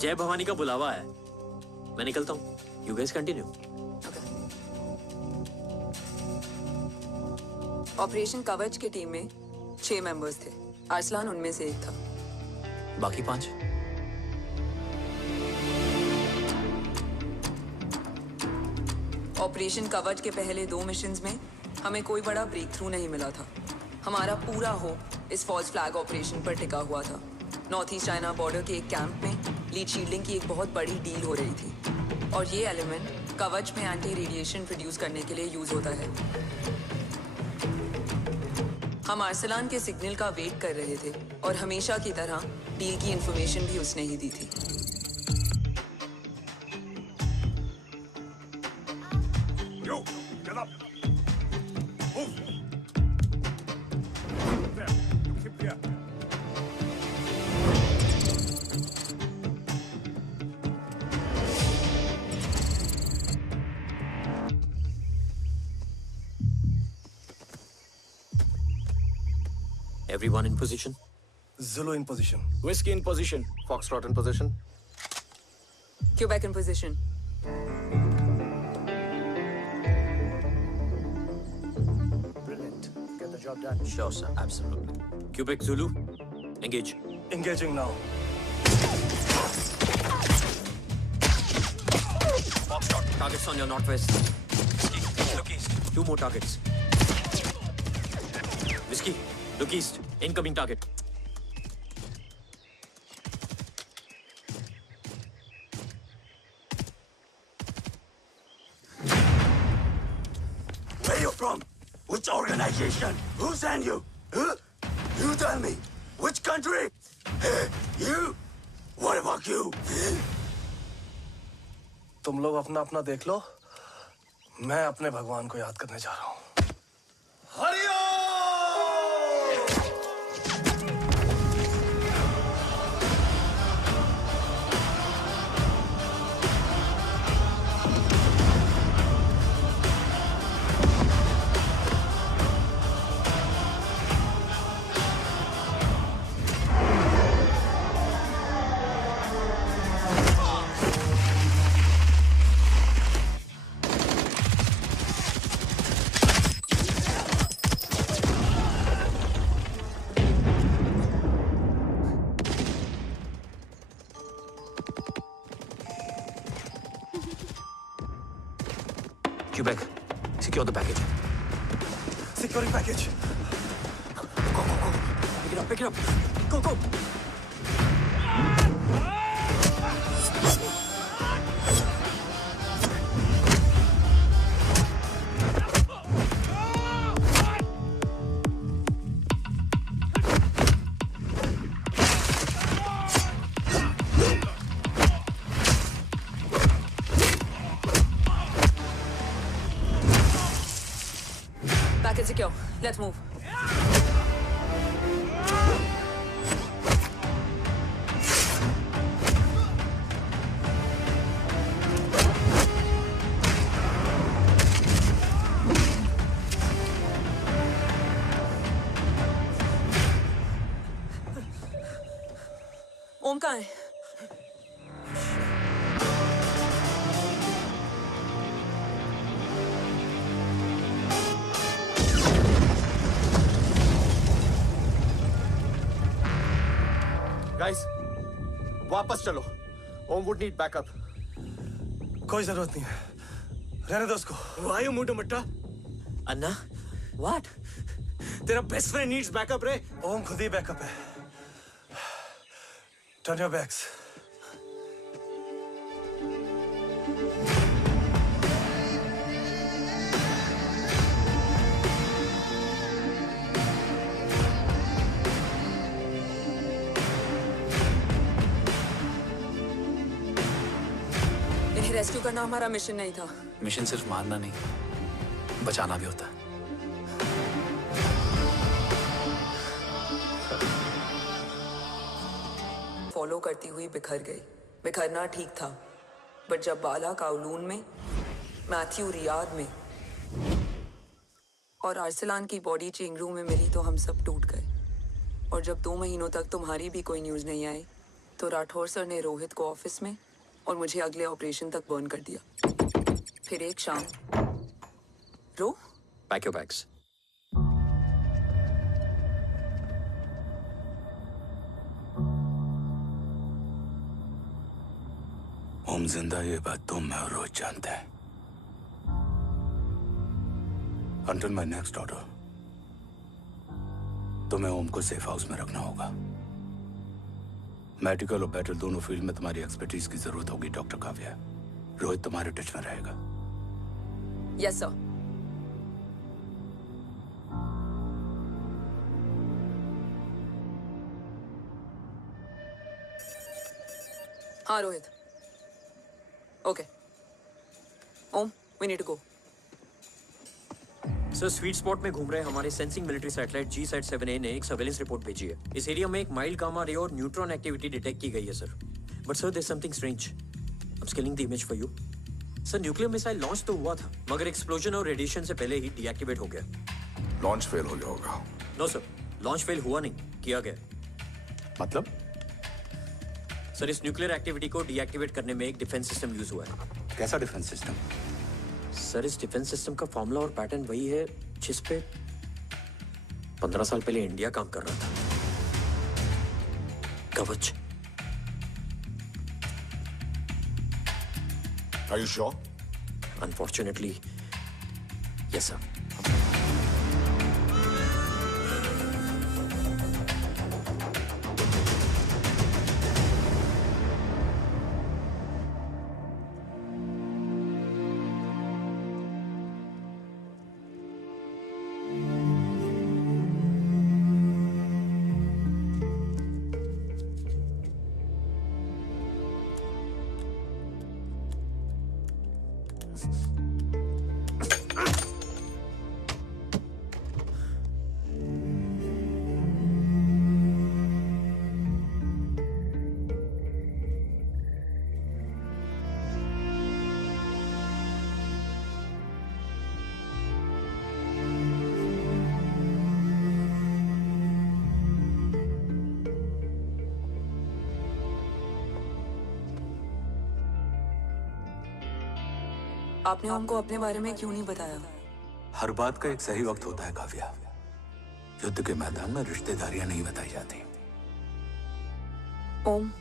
जय भवानी का बुलावा है, मैं निकलता हूँ। You guys continue. ऑपरेशन कवच की टीम में 6 मेंबर्स थे, अरसलान उनमें से एक था। बाकी 5? ऑपरेशन कवच के पहले 2 मिशंस में हमें कोई बड़ा ब्रेक थ्रू नहीं मिला था। हमारा पूरा होप इस फॉल्स फ्लैग ऑपरेशन पर टिका हुआ था। नॉर्थ ईस्ट चाइना बॉर्डर के एक कैंप में लीड शील्डिंग की एक बहुत बड़ी डील हो रही थी, और ये एलिमेंट कवच में एंटी रेडिएशन प्रोड्यूस करने के लिए यूज होता है। हम अरसलान के सिग्नल का वेट कर रहे थे, और हमेशा की तरह डील की इंफॉर्मेशन भी उसने ही दी थी। Yo, get up. Move. There. You keep there. Everyone in position? Zulu in position. Whiskey in position. Foxtrot in position. Quebec in position. Brilliant. Get the job done. Sure, sir. Absolutely. Quebec Zulu, engage. Engaging now. Foxtrot, targets on your northwest. Whiskey, look east. 2 more targets. Whiskey, look east. Incoming target. Where you from? Which organization? Who sent you? Huh? You tell me. Which country? Hey, you? What about you? तुम लोग अपना अपना देख लो, मैं अपने भगवान को याद करने जा रहा हूँ। Quebec, secure the package. Securing package. Pick it up, pick it up. Go, go. Package secure. Let's move. ओम कहाँ है? गाइस, वापस चलो। Om would need backup. कोई जरूरत नहीं है, रहने दो उसको। Why you मुंडो मट्टा? अन्ना, what? तेरा बेस्ट फ्रेंड नीड्स बैकअप रे। ओम खुद ही बैकअप है। Turn your backs. इन्हें रेस्क्यू करना हमारा मिशन नहीं था। मिशन सिर्फ मारना नहीं, बचाना भी होता है। फॉलो करती हुई बिखर गई। बिखरना ठीक था, बट जब बाला काउलून में, मैथ्यू रियाद में और आर्सलान की बॉडी चेंगरू में मिली तो हम सब टूट गए। और जब 2 महीनों तक तुम्हारी भी कोई न्यूज़ नहीं आई तो राठौर सर ने रोहित को ऑफिस में और मुझे अगले ऑपरेशन तक बर्न कर दिया। फिर एक शाम रो पैक योर बैग्स। ओम जिंदा, ये बात तुम मैं और रोहित जानते हैं। Until my next order, तुम्हें ओम को सेफ हाउस में रखना होगा। मेडिकल और बैटल दोनों फील्ड में तुम्हारी एक्सपर्टीज की जरूरत होगी डॉक्टर काव्या। रोहित तुम्हारे टच में रहेगा। Yes sir. हाँ Rohit. Okay Om, we need to go. Sir, sweet spot में घूम रहे हमारे सेंसिंग मिलिट्री सैटेलाइट G-SAT-7A ने एक सर्वेलेंस रिपोर्ट भेजी है। इस एरिया में एक माइल्ड गामा रे और न्यूट्रॉन एक्टिविटी डिटेक्ट की गई है sir. But sir, there is something strange. I am scaling the image for you. Sir, nuclear missile launch तो हुआ था, मगर एक्सप्लोजन और रेडिएशन से पहले ही डीएक्टिवेट हो गया। लॉन्च फेल हो गया होगा। नो सर, लॉन्च फेल हुआ नहीं, किया गया। मतलब? सर, इस न्यूक्लियर एक्टिविटी को डीएक्टिवेट करने में एक डिफेंस सिस्टम यूज हुआ है। कैसा डिफेंस सिस्टम? सर, इस डिफेंस सिस्टम का फॉर्मूला और पैटर्न वही है जिस पे 15 साल पहले इंडिया काम कर रहा था। कवच। Are you sure? Unfortunately, yes sir. आपने ओम को अपने बारे में क्यों नहीं बताया? हर बात का एक सही वक्त होता है काव्या। युद्ध के मैदान में रिश्तेदारियां नहीं बताई जाती। ओम,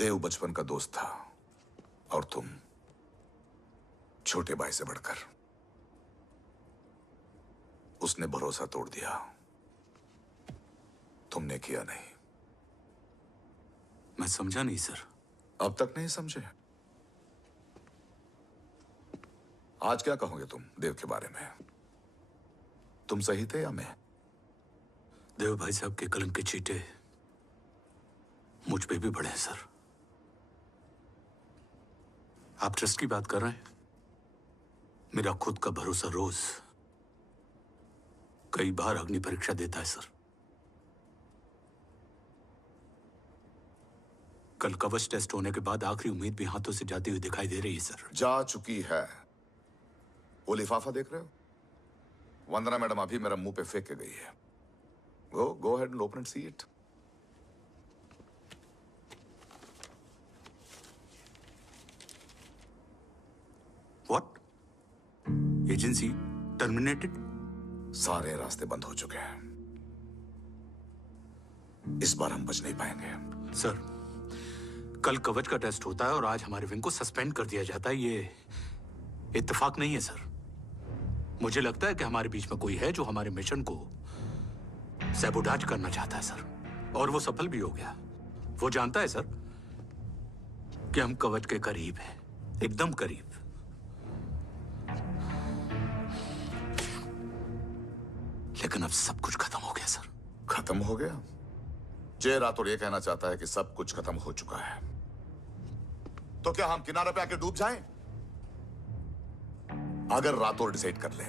देव बचपन का दोस्त था और तुम छोटे भाई से बढ़कर। उसने भरोसा तोड़ दिया, तुमने किया नहीं। मैं समझा नहीं सर। अब तक नहीं समझे? आज क्या कहोगे तुम देव के बारे में? तुम सही थे या मैं? देव भाई साहब के कलंक के चीटे मुझ पे भी पड़े हैं सर। आप ट्रस्ट की बात कर रहे हैं? मेरा खुद का भरोसा रोज कई बार अग्नि परीक्षा देता है सर। कल कवच टेस्ट होने के बाद आखिरी उम्मीद भी हाथों से जाती हुई दिखाई दे रही है सर। जा चुकी है। वो लिफाफा देख रहे हो? वंदना मैडम अभी मेरा मुंह पे फेंक के गई है। गो ahead and open and see it. What? Agency terminated? सारे रास्ते बंद हो चुके हैं। इस बार हम बच नहीं पाएंगे। सर, कल कवच का टेस्ट होता है और आज हमारे विंग को सस्पेंड कर दिया जाता है। ये इत्तेफाक नहीं है सर। मुझे लगता है कि हमारे बीच में कोई है जो हमारे मिशन को सैबोटाज करना चाहता है सर, और वो सफल भी हो गया। वो जानता है सर कि हम कवच के करीब हैं, एकदम करीब। लेकिन अब सब कुछ खत्म हो गया सर। खत्म हो गया? जय राठौर ये कहना चाहता है कि सब कुछ खत्म हो चुका है। तो क्या हम किनारे पे आके डूब जाएं? अगर राठौर डिसाइड कर ले,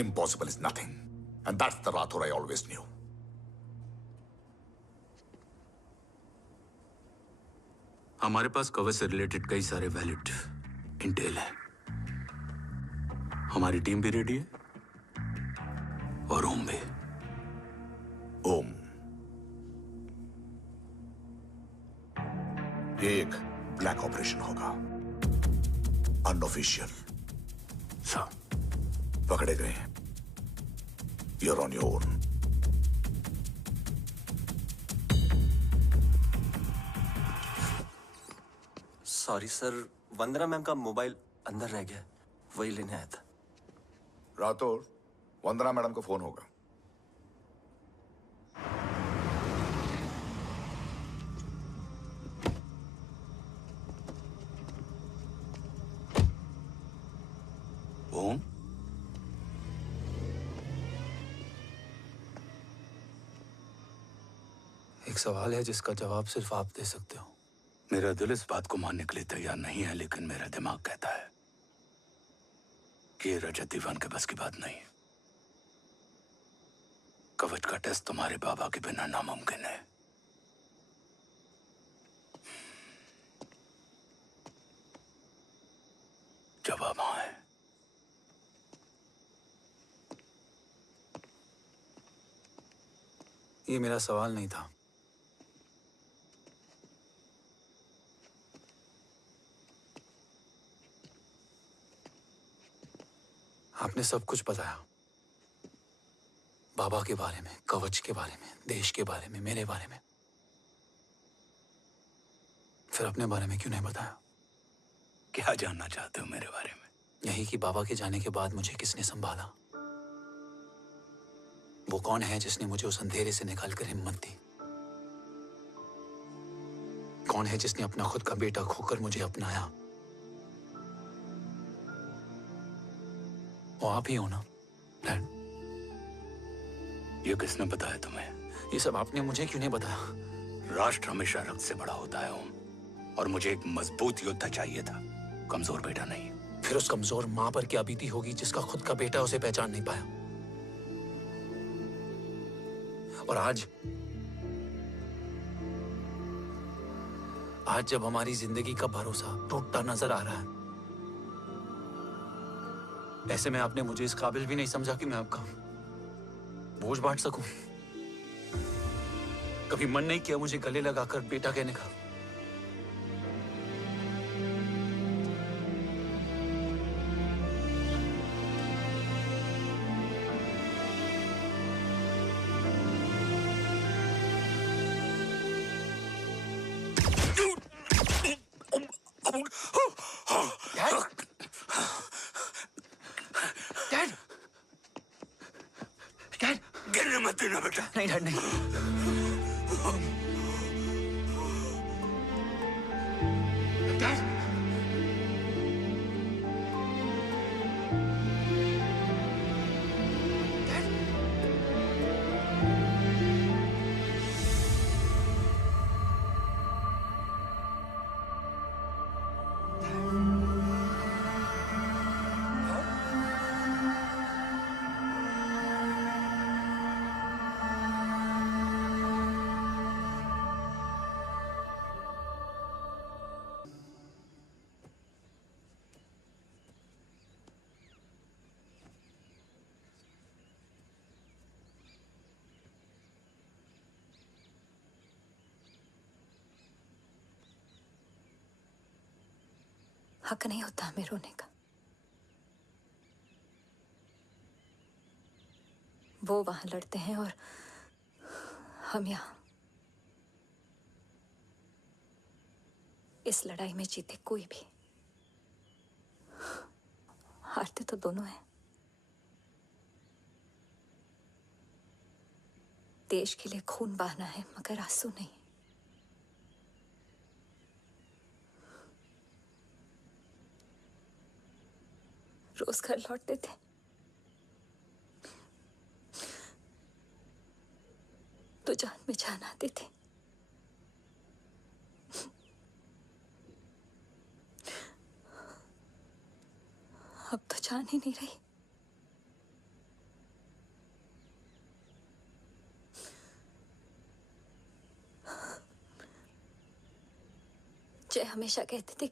impossible is nothing, and that's the Rathore I always new. हमारे पास कवच से रिलेटेड कई सारे वैलिड इंटेल है। हमारी टीम भी रेडी है और ओम भी। ओम, ये एक ब्लैक ऑपरेशन होगा, अनऑफिशियल। सर, पकड़े गए हैं। You're on your own. Sorry sir, Vandana ma'am का मोबाइल अंदर रह गया, वही लेने आया था। राठौर, वंदना मैडम को फोन होगा। ओम, एक सवाल है जिसका जवाब सिर्फ आप दे सकते हो। मेरा दिल इस बात को मानने के लिए तैयार नहीं है, लेकिन मेरा दिमाग कहता है कि ये रजत दीवान के बस की बात नहीं है। कवच का टेस्ट तुम्हारे बाबा के बिना नामुमकिन है। जवाब हाँ है। ये मेरा सवाल नहीं था। आपने सब कुछ बताया, बाबा के बारे में, कवच के बारे में, देश के बारे में, मेरे बारे में। फिर अपने बारे में क्यों नहीं बताया? क्या जानना चाहते हो मेरे बारे में? यही कि बाबा के जाने के बाद मुझे किसने संभाला? वो कौन है जिसने मुझे उस अंधेरे से निकालकर हिम्मत दी? कौन है जिसने अपना खुद का बेटा खोकर मुझे अपनाया? वो आप ही हो ना, डैड? ये किसने बताया तुम्हें? ये सब आपने मुझे क्यों नहीं बताया? राष्ट्र हमेशा रक्त से बड़ा होता है ओम, और मुझे एक मजबूत योद्धा चाहिए था, कमजोर बेटा नहीं। फिर उस कमजोर माँ पर क्या बीती होगी जिसका खुद का बेटा उसे पहचान नहीं पाया? और आज जब हमारी जिंदगी का भरोसा टूटता नजर आ रहा है, ऐसे में आपने मुझे इस काबिल भी नहीं समझा कि मैं आपका बोझ बांट सकूं। कभी मन नहीं किया मुझे गले लगाकर बेटा कहने का? नहीं डैड नहीं। हक नहीं होता हमें रोने का। वो वहां लड़ते हैं और हम यहाँ। इस लड़ाई में जीते कोई भी, हारते तो दोनों हैं। देश के लिए खून बहाना है मगर आंसू नहीं। रोज घर लौटते थे, तो जान में जान आती थी। अब तो जान ही नहीं रही। जय हमेशा कहते थे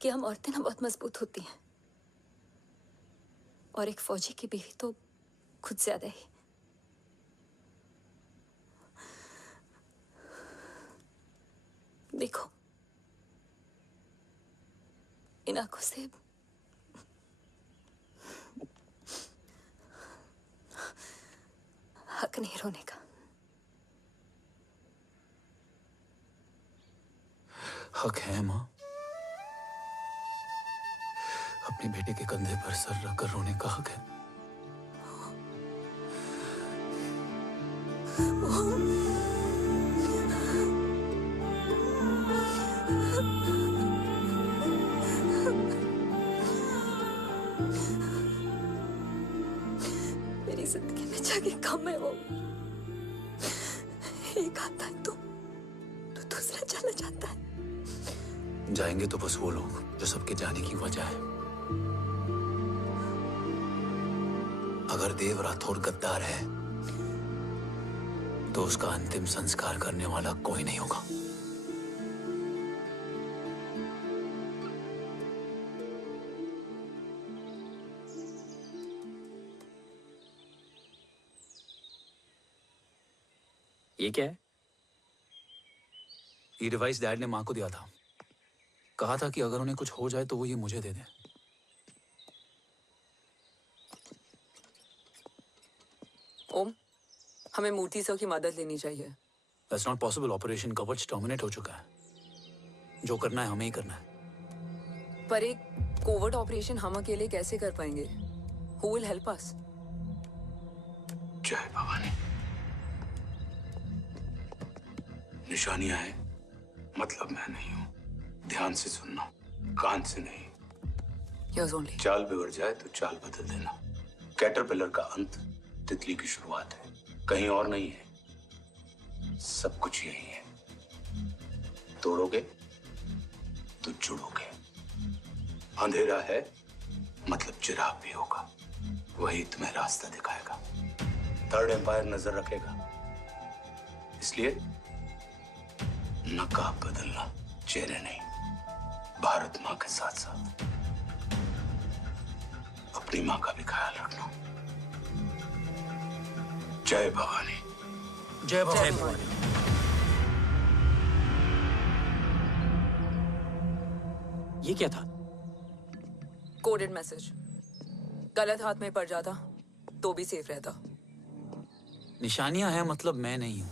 कि हम औरतें ना बहुत मजबूत होती हैं, और एक फौजी की बीवी तो खुद ज्यादा ही। देखो, इन आंखों से हक नहीं रोने का। हक है माँ, अपने बेटे के कंधे पर सर रखकर रोने का हक है। मेरी जिंदगी में जगह कम है वो। एक आता है तो दूसरा चला जाता है। जाएंगे तो बस वो लोग जो सबके जाने की वजह है। अगर देव राठौर गद्दार है तो उसका अंतिम संस्कार करने वाला कोई नहीं होगा। ये क्या है? ये डिवाइस डैड ने माँ को दिया था। कहा था कि अगर उन्हें कुछ हो जाए तो वो ये मुझे दे दें। ओम, हमें मूर्ति सर की मदद लेनी चाहिए। That's not possible. ऑपरेशन कवच टर्मिनेट हो चुका है। जो करना है हमें ही करना है। पर एक कोवर्ट ऑपरेशन हम अकेले कैसे कर पाएंगे? Who will help us? जय भवानी। निशानियां हैं, मतलब मैं नहीं हूं। ध्यान से सुनना, कान से नहीं। Yours only. चाल बिगड़ जाए तो चाल बदल देना। कैटरपिलर का अंत तितली की शुरुआत है, कहीं और नहीं है। सब कुछ यही है। तोड़ोगे तो जुड़ोगे। अंधेरा है मतलब चिराग भी होगा, वही तुम्हें रास्ता दिखाएगा। थर्ड एम्पायर नजर रखेगा, इसलिए नकाब बदलना, चेहरे नहीं। भारत माँ के साथ साथ अपनी माँ का भी ख्याल रखना। जय भवानी। जय भवानी। ये क्या था? Coded message. गलत हाथ में पड़ जाता तो भी सेफ रहता। निशानियां हैं मतलब मैं नहीं हूं।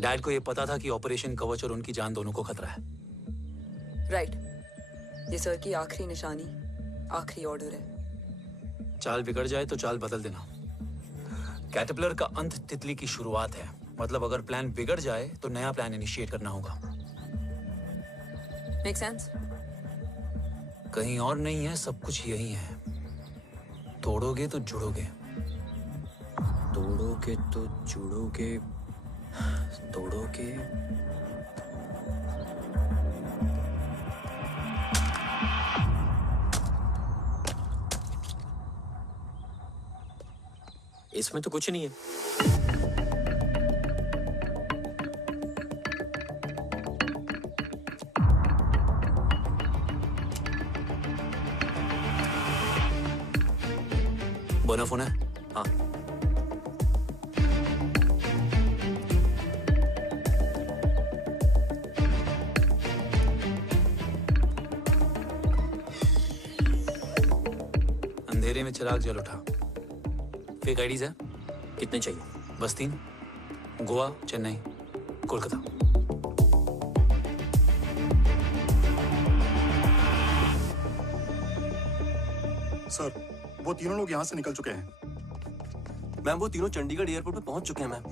डैड को ये पता था कि ऑपरेशन कवच और उनकी जान दोनों को खतरा है। राइट। ये सर की आखिरी निशानी, आखिरी ऑर्डर है। चाल बिगड़ जाए तो चाल बदल देना। कैटरपिलर का अंत तितली की शुरुआत है। मतलब अगर प्लान बिगड़ जाए तो नया प्लान इनिशिएट करना होगा। Make sense? कहीं और नहीं है, सब कुछ यही है। तोड़ोगे तो जुड़ोगे। तोड़ोगे तो जुड़ोगे, तोड़ोगे। इसमें तो कुछ नहीं है। बोना फोन है? हाँ। अंधेरे में चिराग जल उठा। फेक आईडीज है? कितने चाहिए? बस 3। गोवा, चेन्नई, कोलकाता। सर, वो तीनों लोग यहाँ से निकल चुके हैं। मैम वो तीनों चंडीगढ़ एयरपोर्ट पे पहुंच चुके हैं मैम।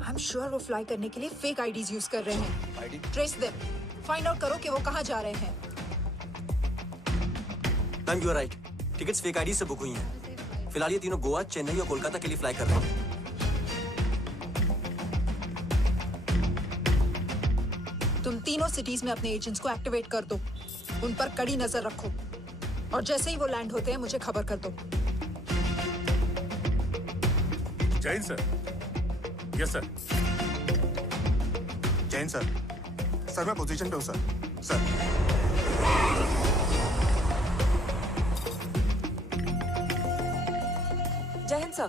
आई एम श्योर वो फ्लाई करने के लिए फेक आईडीज यूज कर रहे हैं। ट्रेस देम, फाइंड आउट करो कि वो कहाँ जा रहे हैं। Ma'am you are right, tickets fake ID से बुक हुई हैं। फिलहाल ये तीनों गोवा, चेन्नई और कोलकाता के लिए फ्लाई कर रहे हैं। तुम तीनों सिटीज में अपने एजेंट्स को एक्टिवेट कर दो। उन पर कड़ी नजर रखो और जैसे ही वो लैंड होते हैं मुझे खबर कर दो। Jain sir. Yes sir. Jain sir. Sir मैं पोजीशन पे हूँ सर। सर। जय हिंद सर।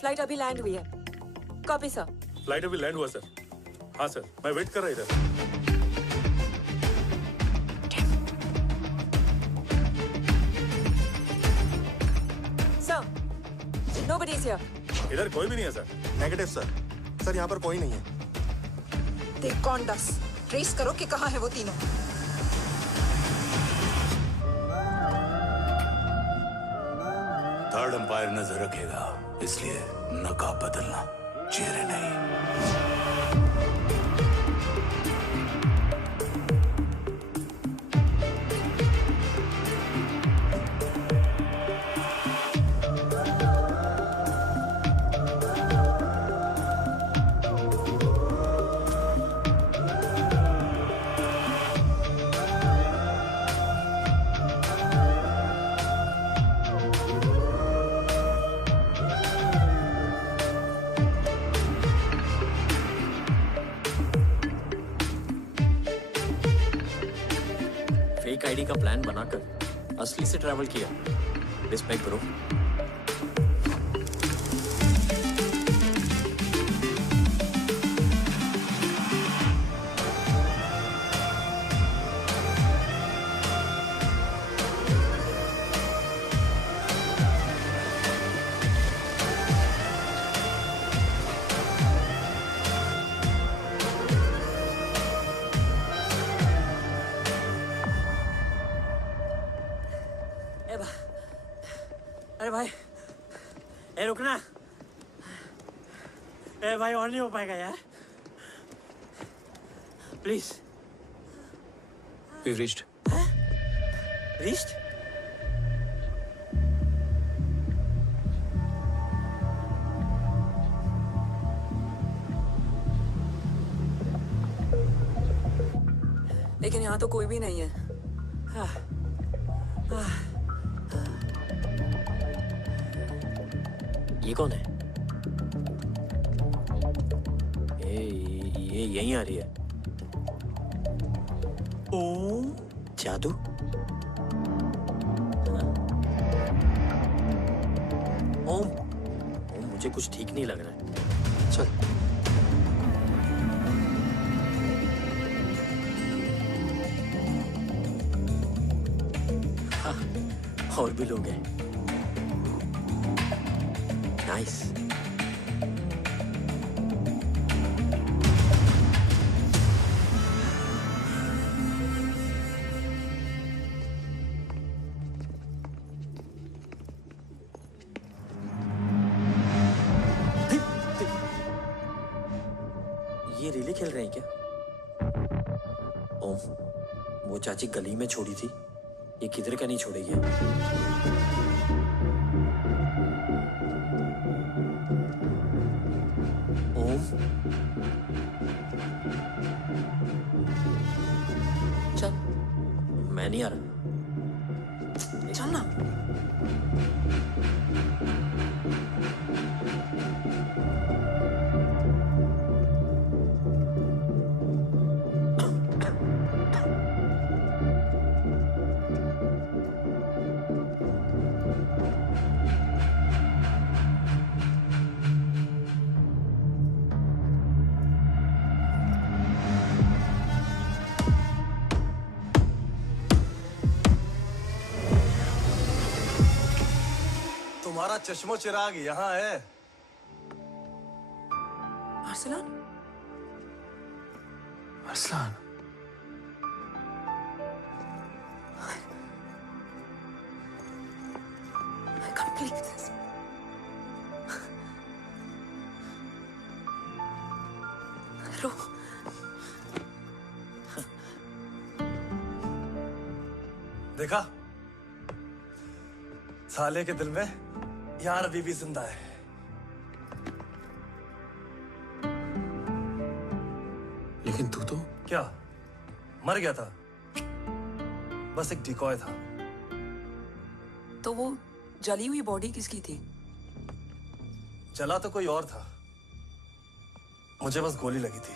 फ्लाइट अभी लैंड हुई है। Copy sir. फ्लाइट अभी लैंड हुआ सर। हाँ सर, मैं वेट कर रहा इधर। Nobody is here. इधर कोई भी नहीं है सर। Negative sir. सर यहाँ पर कोई नहीं है। Take contact. ट्रेस करो कि कहाँ है वो तीनों। थर्ड अंपायर नजर रखेगा, इसलिए नकाब बदलना, चेहरे नहीं। फेक आईडी का प्लान बनाकर असली से ट्रैवल किया। Respect bro. अरे भाई, ए रुकना। ए भाई और नहीं हो पाएगा यार, प्लीज। We've reached. Reached? लेकिन यहाँ तो कोई भी नहीं है। ये कौन है? ये यहीं आ रही है। ओम जादू। ओम मुझे कुछ ठीक नहीं लग रहा है। चल। हाँ, और भी लोग हैं। नाइस। खेल रहे हैं क्या? ओम, वो चाची गली में छोड़ी थी, ये किधर का नहीं छोड़ेगी? ओम, चल। मैं नहीं आ रहा। चल ना। तुम्हारा चश्मो चिराग यहाँ है। Arsalan? Arsalan, I can't believe this. रो। देखा, साले के दिल में यार अभी भी जिंदा है। लेकिन तू तो क्या मर गया था? बस एक डिकॉय था। तो वो जली हुई बॉडी किसकी थी? जला तो कोई और था, मुझे बस गोली लगी थी।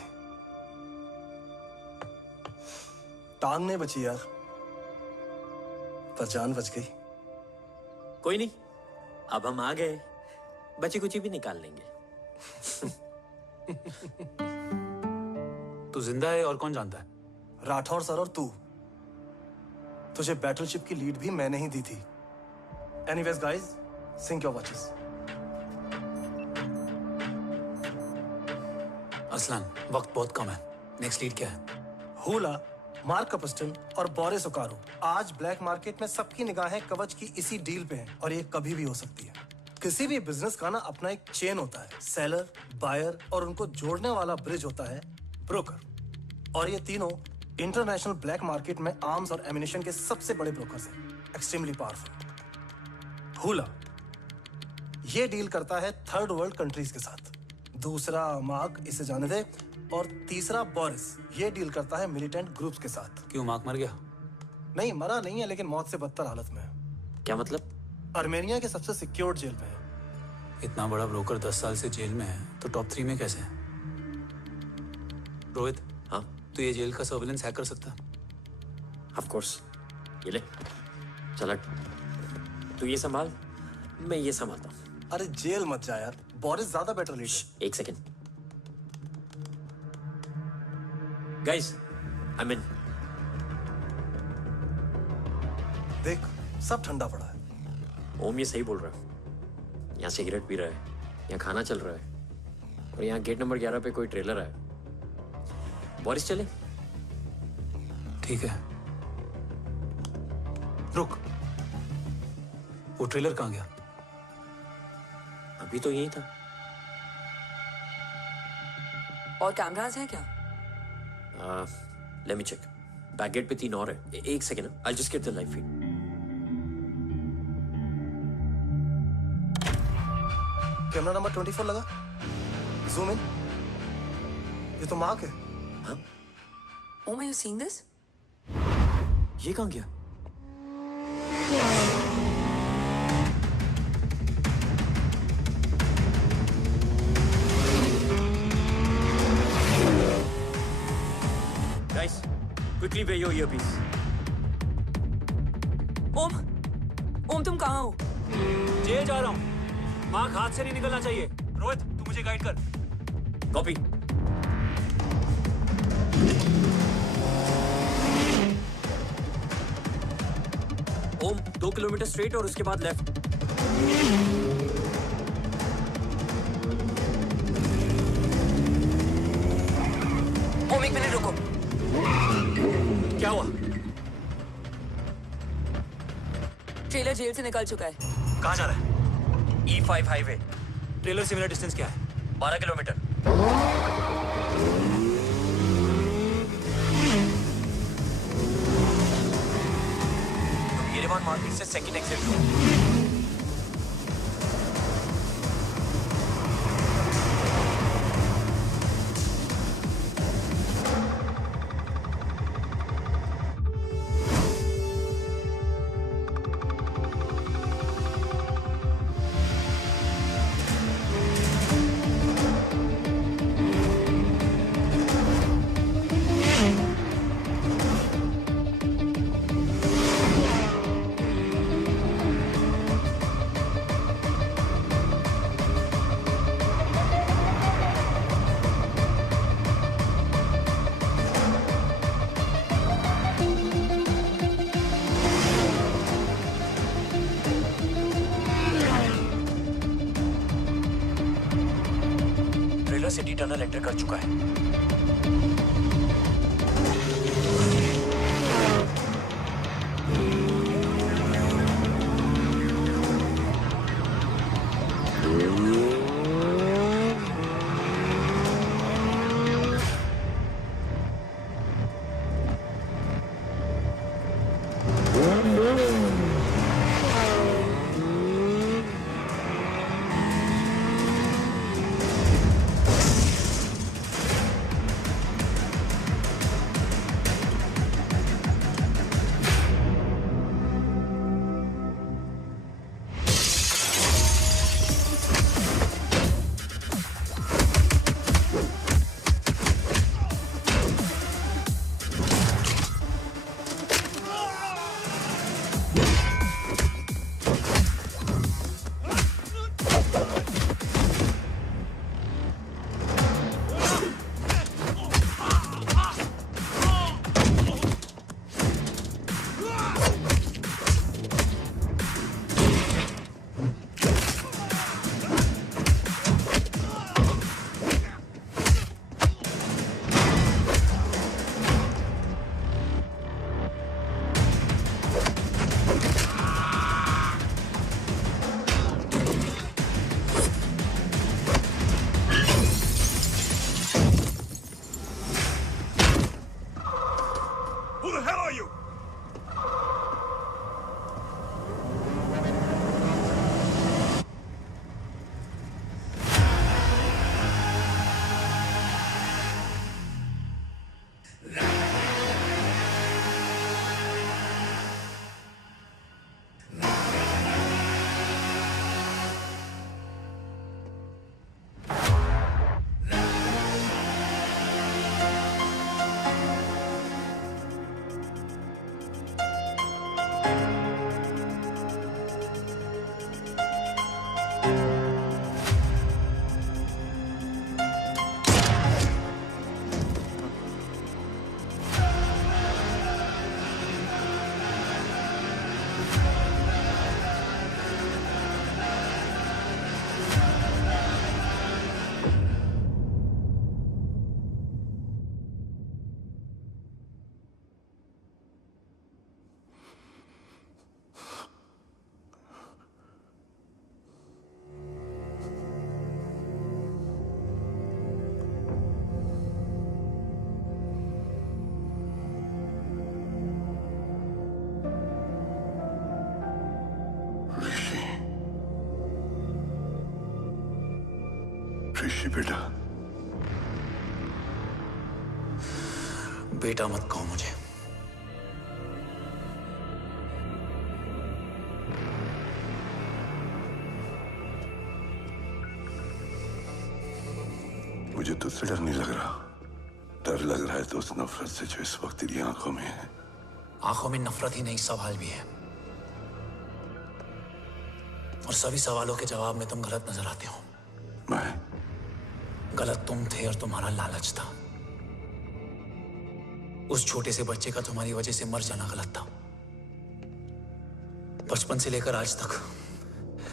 टांग नहीं बची यार, पर जान बच गई। कोई नहीं, अब हम आ गए, बची कुची भी निकाल लेंगे। तू जिंदा है और कौन जानता है? राठौर सर और तू। तुझे बैटलशिप की लीड भी मैंने ही दी थी। Anyways guys, sync your watches. Aslan, वक्त बहुत कम है। नेक्स्ट लीड क्या है? हुला, मार्क कपस्टन और बोरिस ओकारो आज ब्लैक मार्केट में सबकी निगाहें कवच की इसी डील पे हैं और ये कभी भी हो सकती है। किसी भी बिजनेस का ना अपना एक चेन होता है, सेलर, बायर और उनको जोड़ने वाला ब्रिज होता है ब्रोकर। और ये तीनों इंटरनेशनल ब्लैक मार्केट में आर्म्स और एमिनेशन के सबसे बड़े ब्रोकर्स हैं, एक्सट्रीमली पावरफुल। हुला ये डील करता है थर्ड वर्ल्ड कंट्रीज के साथ, दूसरा मार्क, इसे जाने दे, और तीसरा बोरिस ये डील करता है मिलिटेंट ग्रुप्स के साथ। क्यों, मार्क मर गया? नहीं, मरा नहीं है, लेकिन मौत से बदतर हालत में है। क्या मतलब? आर्मेनिया के सबसे सिक्योर्ड जेल में है। इतना बड़ा ब्रोकर 10 साल से जेल में है, तो टॉप 3 में कैसे है? रोहित, हाँ, तो ये जेल का सर्विलेंस हैक कर सकता? Of course. ये ले, चला, तू ये संभाल, मैं ये संभालता हूँ। अरे जेल मत जा यार, बोरिस ज्यादा बेटर लीडर। एक सेकेंड गाइस, आई मीन देख, सब ठंडा पड़ा है। ओम ये सही बोल रहा है। यहाँ सिगरेट पी रहा है, यहाँ खाना चल रहा है, और यहाँ गेट नंबर 11 पे कोई ट्रेलर है। बोरिस चले? ठीक है, रुक, वो ट्रेलर कहाँ गया? अभी तो यही था। और कैमरास हैं क्या? Let me check. Back gate पे 3 और है। एक second, I just get the live feed. Camera number 24 लगा, जूम इन। ये तो मार्क है। हाँ? Om, are you seeing this? ये कहाँ गया? Guys, quickly wear your earpiece. ओम, तुम कहाँ हो? जेल जा रहा हूँ। मार्क हाथ से नहीं निकलना चाहिए। रोहित, तू मुझे गाइड कर। कॉपी। ओम, 2 किलोमीटर स्ट्रेट और उसके बाद लेफ्ट। ओम, 1 मिनट रुको। क्या हुआ? ट्रेलर जेल से निकल चुका है। कहाँ जा रहा है? E5 highway. ट्रेलर से मेरा डिस्टेंस क्या है? 12 किलोमीटर। देवान मार्केट से सेकंड एग्जिट लो। सिटी टनल एंटर कर चुका है। ऋषि बेटा, बेटा मत कहो मुझे। मुझे तुझसे डर नहीं लग रहा, डर लग रहा है तो उस नफरत से जो इस वक्त तेरी आंखों में है। आंखों में नफरत ही नहीं, सवाल भी है, और सभी सवालों के जवाब में तुम गलत नजर आते हो। मैं गलत तुम थे और तुम्हारा लालच था। उस छोटे से बच्चे का तुम्हारी वजह से मर जाना गलत था। बचपन से लेकर आज तक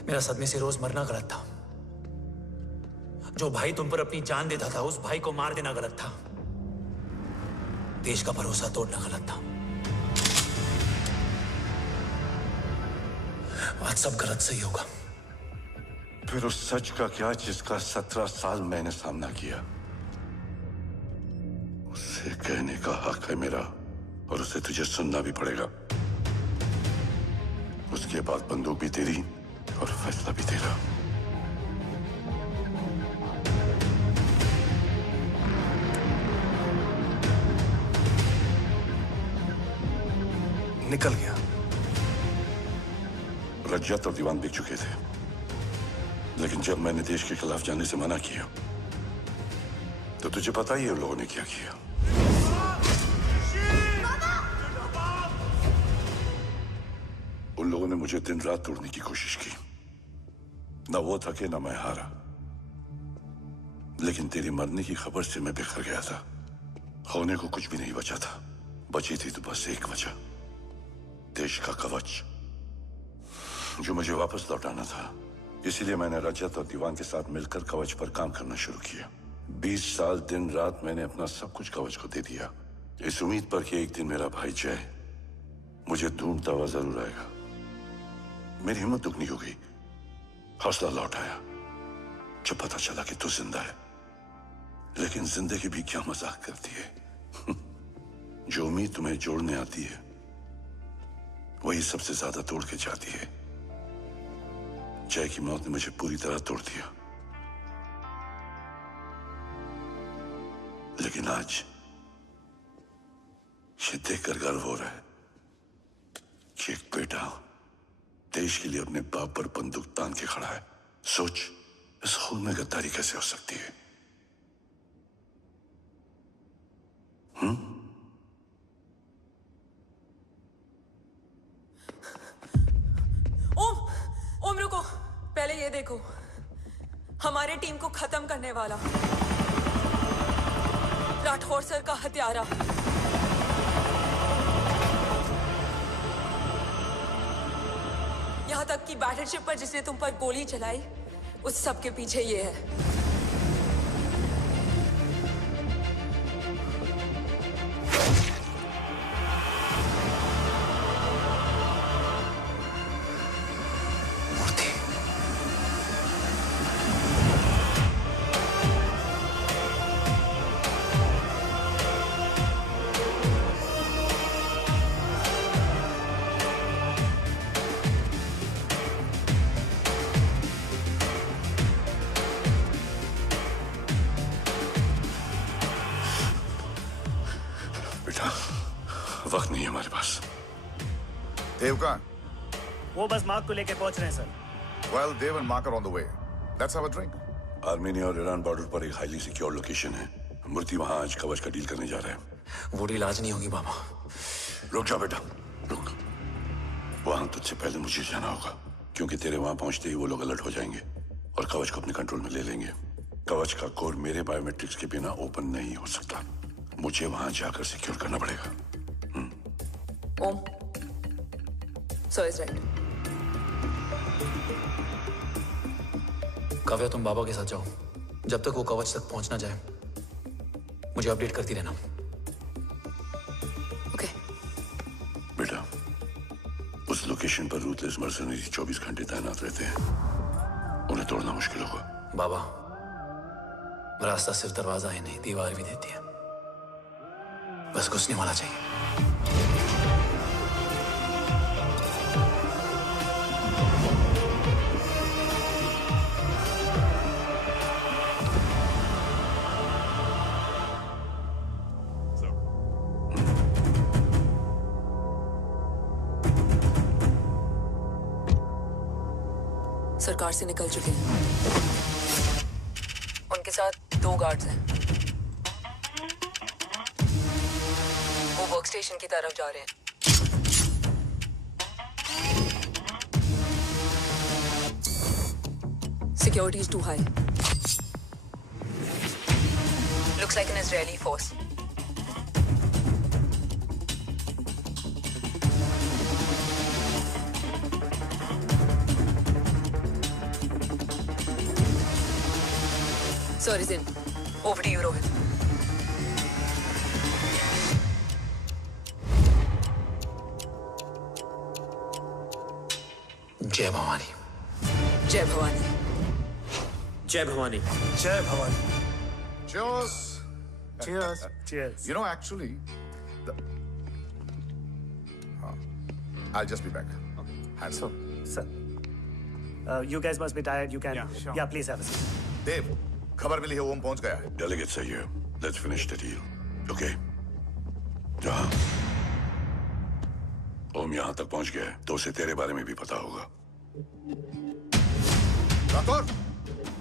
मेरा सदमे से रोज मरना गलत था। जो भाई तुम पर अपनी जान देता था उस भाई को मार देना गलत था। देश का भरोसा तोड़ना गलत था। आज सब गलत सही होगा। फिर उस सच का क्या जिसका 17 साल मैंने सामना किया? उसे कहने का हक है मेरा, और उसे तुझे सुनना भी पड़ेगा। ये बात बंदूक भी तेरी और फैसला भी तेरा। निकल गया। रज्जत और दीवान बिक चुके थे, लेकिन जब मैंने देश के खिलाफ जाने से मना किया तो तुझे पता ही है उन लोगों ने क्या किया। उन लोगों ने मुझे दिन रात तोड़ने की कोशिश की, ना वो थके ना मैं हारा। लेकिन तेरी मरने की खबर से मैं बिखर गया था। होने को कुछ भी नहीं बचा था। बची थी तो बस एक वजह, देश का कवच, जो मुझे वापस लौटाना था। इसीलिए मैंने रजत और दीवान के साथ मिलकर कवच पर काम करना शुरू किया। 20 साल दिन रात मैंने अपना सब कुछ कवच को दे दिया, इस उम्मीद पर कि एक दिन मेरा भाई जय मुझे ढूंढता हुआ जरूर आएगा। मेरी हिम्मत दुगनी हो गई, हौसला लौट आया जब पता चला कि तू जिंदा है। लेकिन जिंदगी भी क्या मजाक करती है। जो उम्मीद तुम्हें जोड़ने आती है वही सबसे ज्यादा तोड़ के जाती है। जय की मौत ने मुझे पूरी तरह तोड़ दिया, लेकिन आज ये देखकर गर्व हो रहा है कि एक बेटा देश के लिए अपने बाप पर बंदूक तान के खड़ा है। सोच, इस खून में गद्दारी कैसे हो सकती है? ओम रुको, पहले ये देखो, हमारे टीम को खत्म करने वाला राठौर सर का हत्यारा। यहां तक कि बैटलशिप पर जिसने तुम पर गोली चलाई, उस सब के पीछे ये है। वक्त नहीं है हमारे पास। देव कहाँ? वो बस मार्क को लेके पहुंच रहे हैं sir. Well, Dev and Mark are on the way. Let's have a drink. Armenia और ईरान बॉर्डर पर एक हाईली सिक्योर लोकेशन है। मूर्ति वहां आज कवच का डील करने जा रहे हैं। वो डील आज नहीं होगी बाबा। रुक जा बेटा, रुक। वहां तुझसे पहले मुझे जाना होगा, क्योंकि तेरे वहां पहुंचते ही वो लोग अलर्ट हो जाएंगे और कवच को अपने कंट्रोल में ले लेंगे। कवच का कोर मेरे बायोमेट्रिक्स के बिना ओपन नहीं हो सकता। मुझे वहां जाकर सिक्योर करना पड़ेगा। ओम, सो इज राइट। काव्या, तुम बाबा के साथ जाओ। जब तक वो कवच तक पहुंच ना जाए मुझे अपडेट करती रहना। ओके। बेटा, उस लोकेशन पर रूथलेस मर्सनरी 24 घंटे तैनात रहते हैं। उन्हें तोड़ना मुश्किल होगा। बाबा, रास्ता सिर्फ दरवाजा ही नहीं, दीवार भी देती है। बस घुसने वाला चाहिए। सरकार से निकल चुके हैं। उनके साथ 2 गार्ड्स हैं। वो वर्क स्टेशन की तरफ जा रहे हैं। Security is too high. Looks like an Israeli force. Sir is in. Over to you, Rohit. जय भवानी। जय भवानी। जय भवानी। जय Bhavani. Cheers. Cheers. Cheers. You know, actually, I'll just be back. Hands up. Sir, you guys must be tired. You can. Yeah, please have a seat. देव, खबर मिली है ओम पहुंच गया है। Delegates are here. Let's finish the deal. Okay? जहाँ ओम यहाँ तक पहुंच गया है, तो उसे तेरे बारे में भी पता होगा। राठौर,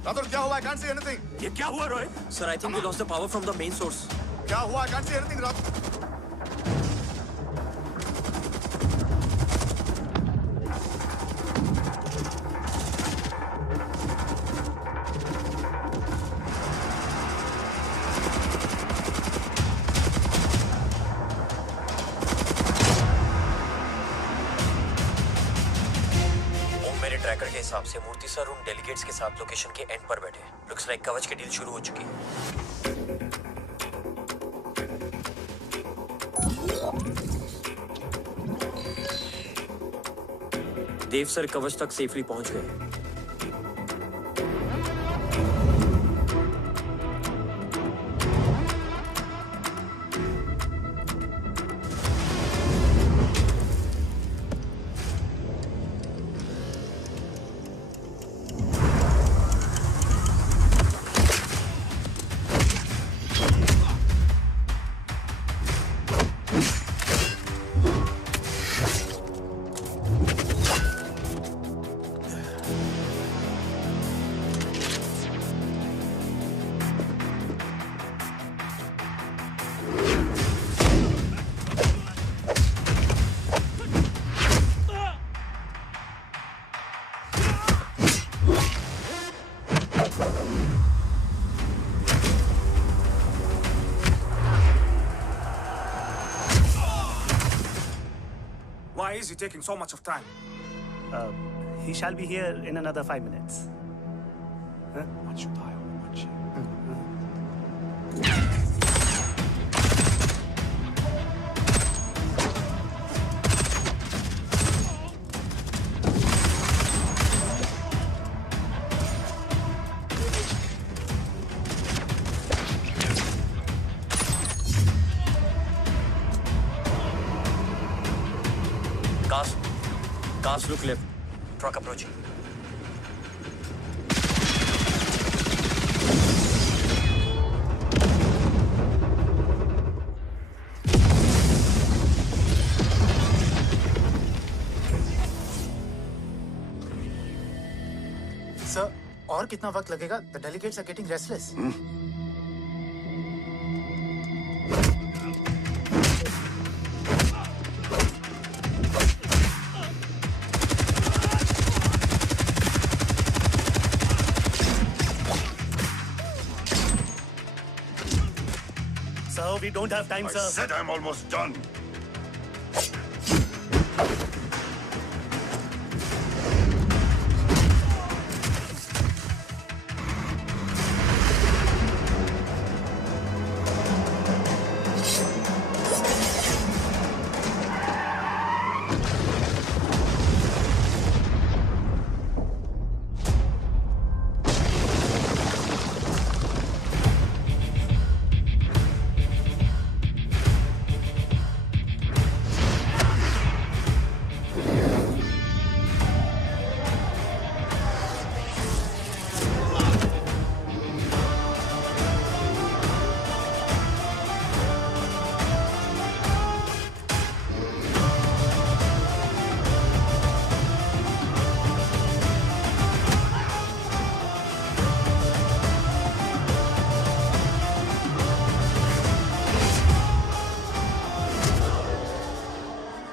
राठौर क्या हुआ? I can't see anything. ये क्या हुआ Roy? Sir, I think we lost the power from the main source. क्या हुआ? I can't see anything, Rathore. Tracker के हिसाब से मूर्ति सर उन डेलीगेट्स के साथ लोकेशन के एंड पर बैठे। लुक्स लाइक कवच की डील शुरू हो चुकी है। देव सर कवच तक सेफली पहुंच गए। Why is he taking so much of time? He shall be here in another 5 minutes. Huh? What should I watch? Cars look left. Truck approaching. Sir, और कितना वक्त लगेगा? The delegates are getting restless. Sir, we don't have time, sir. I said I'm almost done.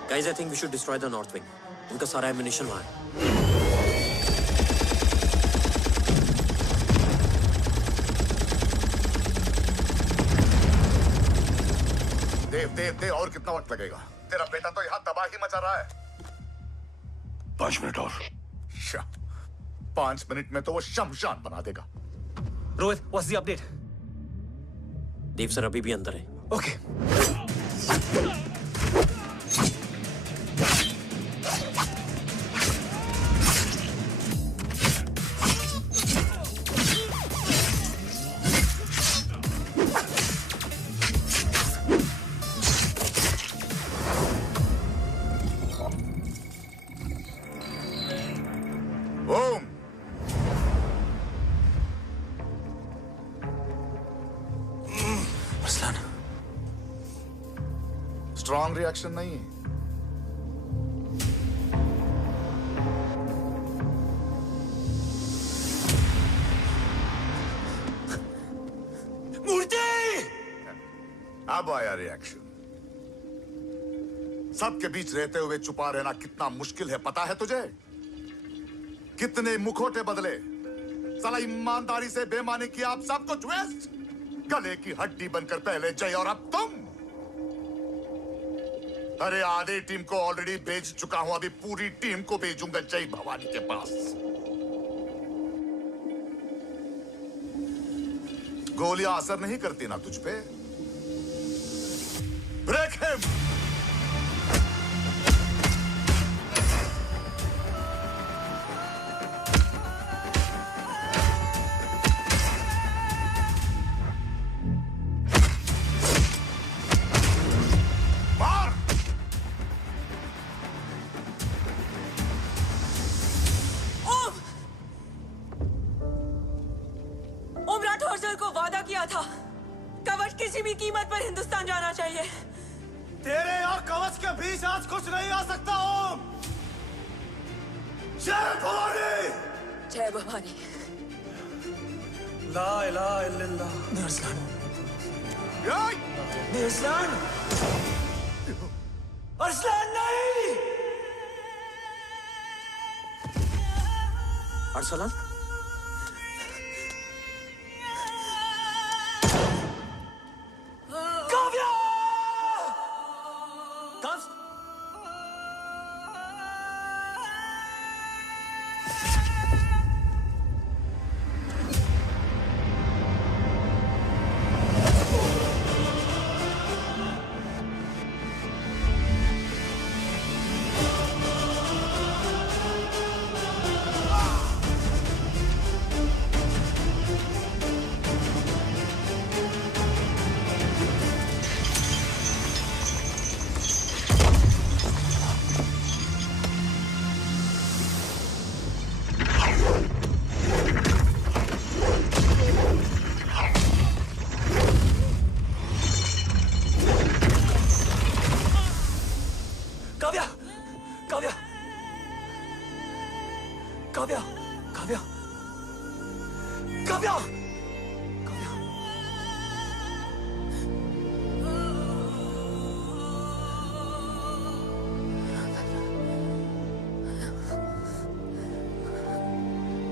Guys, I think we should destroy the north wing. उनका सारा ammunition वहाँ है। देव और कितना वक्त लगेगा? तेरा बेटा तो यहाँ तबाही मचा रहा है। 5 मिनट और। 5 मिनट में तो वो शमशान बना देगा। Rohit, what's the update? Dev sir अभी भी अंदर है। Okay. Om, Arsalan, strong reaction नहीं है। मूर्ति! अब आया रिएक्शन। सबके बीच रहते हुए छुपा रहना कितना मुश्किल है पता है तुझे? कितने मुखौटे बदले, साला ईमानदारी से बेमानी किया, आप सब कुछ वेस्ट। गले की हड्डी बनकर पहले जय और अब तुम। अरे आधे टीम को ऑलरेडी भेज चुका हूं, अभी पूरी टीम को भेजूंगा जय भवानी के पास। गोलियां असर नहीं करती ना तुझ पे। Break him. किसी भी कीमत पर हिंदुस्तान जाना चाहिए। तेरे और कवच के बीच आज कुछ नहीं आ सकता। ओम, जय भवानी। जय भवानी। ला इलाहा इल्लल्लाह। अरसलान, अरसलान, अरसलान नहीं। Arsalan,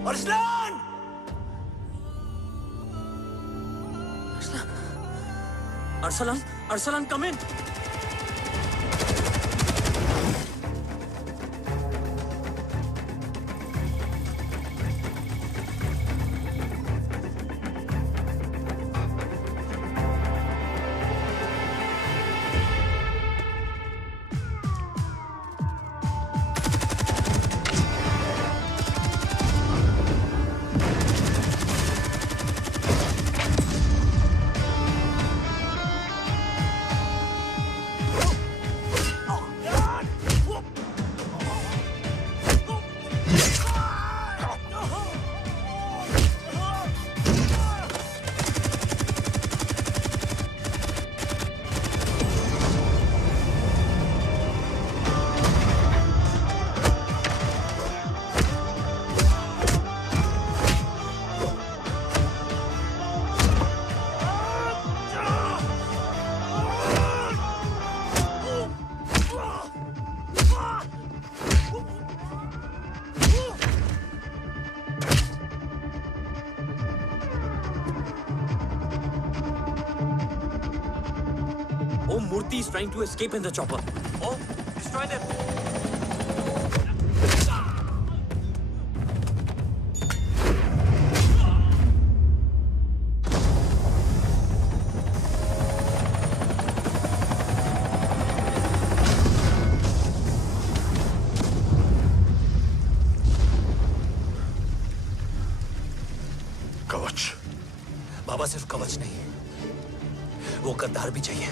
Arsalan! Arsalan, Arsalan, come in. Murthy is trying to escape in the chopper. Oh, destroy them. कवच। बाबा सिर्फ कवच नहीं, वो गद्दार भी चाहिए।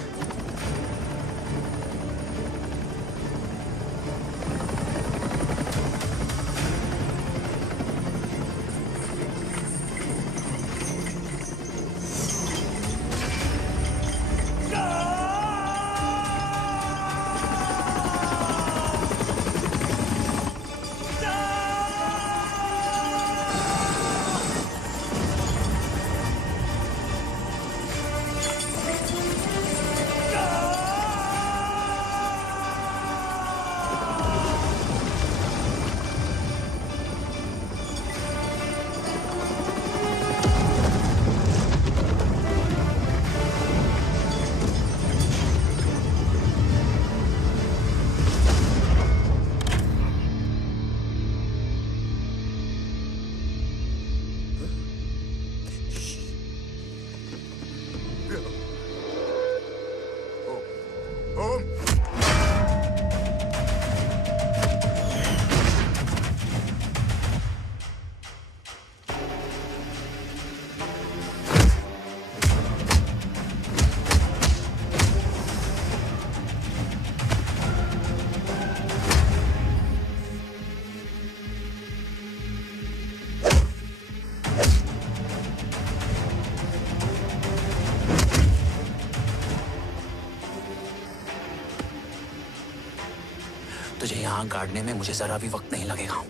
टांग काटने में मुझे जरा भी वक्त नहीं लगेगा,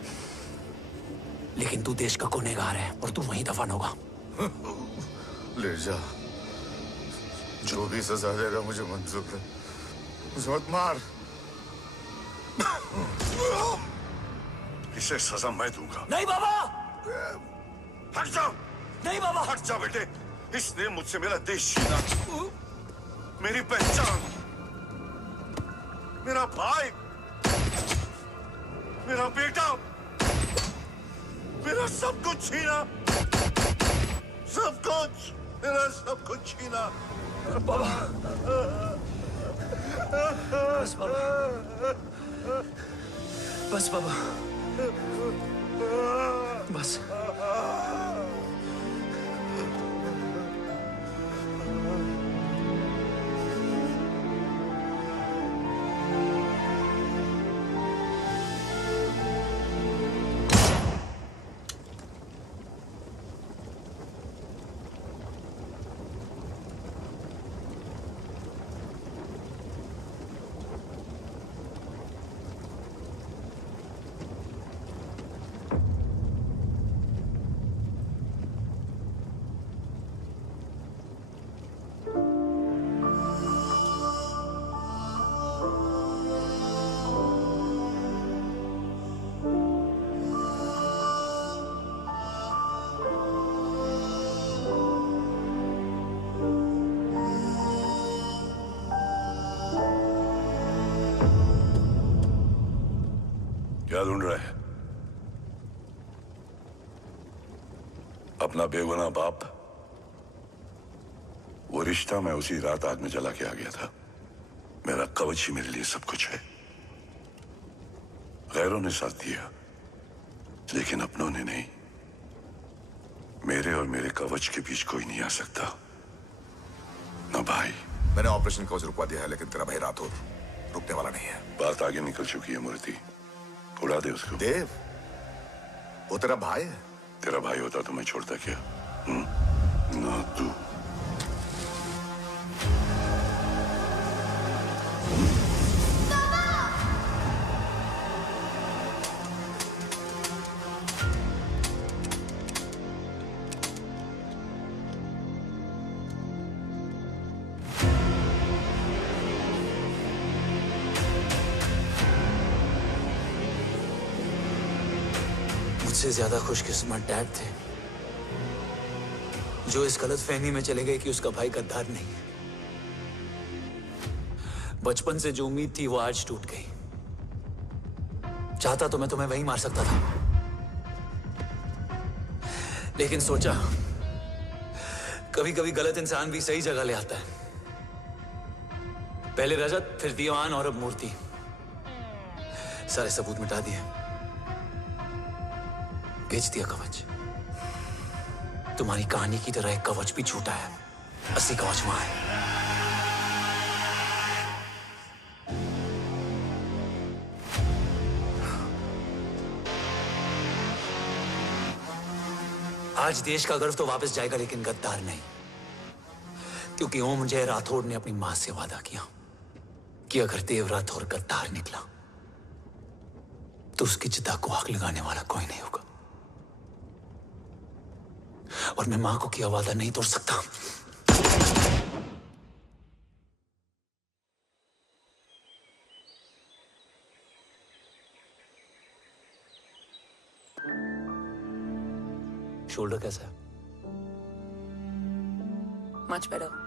लेकिन तू देश का गुनहगार है और तू वहीं दफन होगा। ले जा, जो भी सजा देगा मुझे मंजूर है। मुझे मत मार। इसे सजा मैं दूंगा। नहीं बाबा, हट जाओ। नहीं बाबा, हट जाओ बेटे। इसने मुझसे मेरा देश छीना, मेरी पहचान, मेरा भाई, मेरा बेटा, मेरा सब कुछ छीना, सब कुछ, मेरा सब कुछ छीना। बाबा, बस बाबा, बस बाबा, बस। क्या ढूंढ रहा है? अपना बेगुनाह बाप। वो रिश्ता मैं उसी रात आग में जला के आ गया था। मेरा कवच ही मेरे लिए सब कुछ है। गैरों ने साथ दिया, लेकिन अपनों ने नहीं। मेरे और मेरे कवच के बीच कोई नहीं आ सकता। ना भाई। मैंने ऑपरेशन कवच रुकवा दिया है, लेकिन तेरा भाई राठौर रुकने वाला नहीं है। बात आगे निकल चुकी है मूर्ति। उड़ा दे उसको। देव, वो तेरा भाई है। तेरा भाई होता तो मैं छोड़ता क्या? ना तू। मुझसे ज्यादा खुशकिस्मत डैड थे, जो इस गलत फहमी में चले गए कि उसका भाई गद्दार नहीं है। बचपन से जो उम्मीद थी वो आज टूट गई। चाहता तो मैं तुम्हें वहीं मार सकता था, लेकिन सोचा कभी कभी गलत इंसान भी सही जगह ले आता है। पहले रजत, फिर दीवान और अब मूर्ति। सारे सबूत मिटा दिए, बेच दिया कवच। तुम्हारी कहानी की तरह एक कवच भी झूठा है, असली कवच वहां है। आज देश का गर्व तो वापस जाएगा, लेकिन गद्दार नहीं, क्योंकि ओम जय राठौड़ ने अपनी मां से वादा किया कि अगर देव राठौड़ गद्दार निकला तो उसकी चिता को आग लगाने वाला कोई नहीं होगा। और मैं मां को किया वादा नहीं तोड़ सकता। शोल्डर कैसा है? Much better.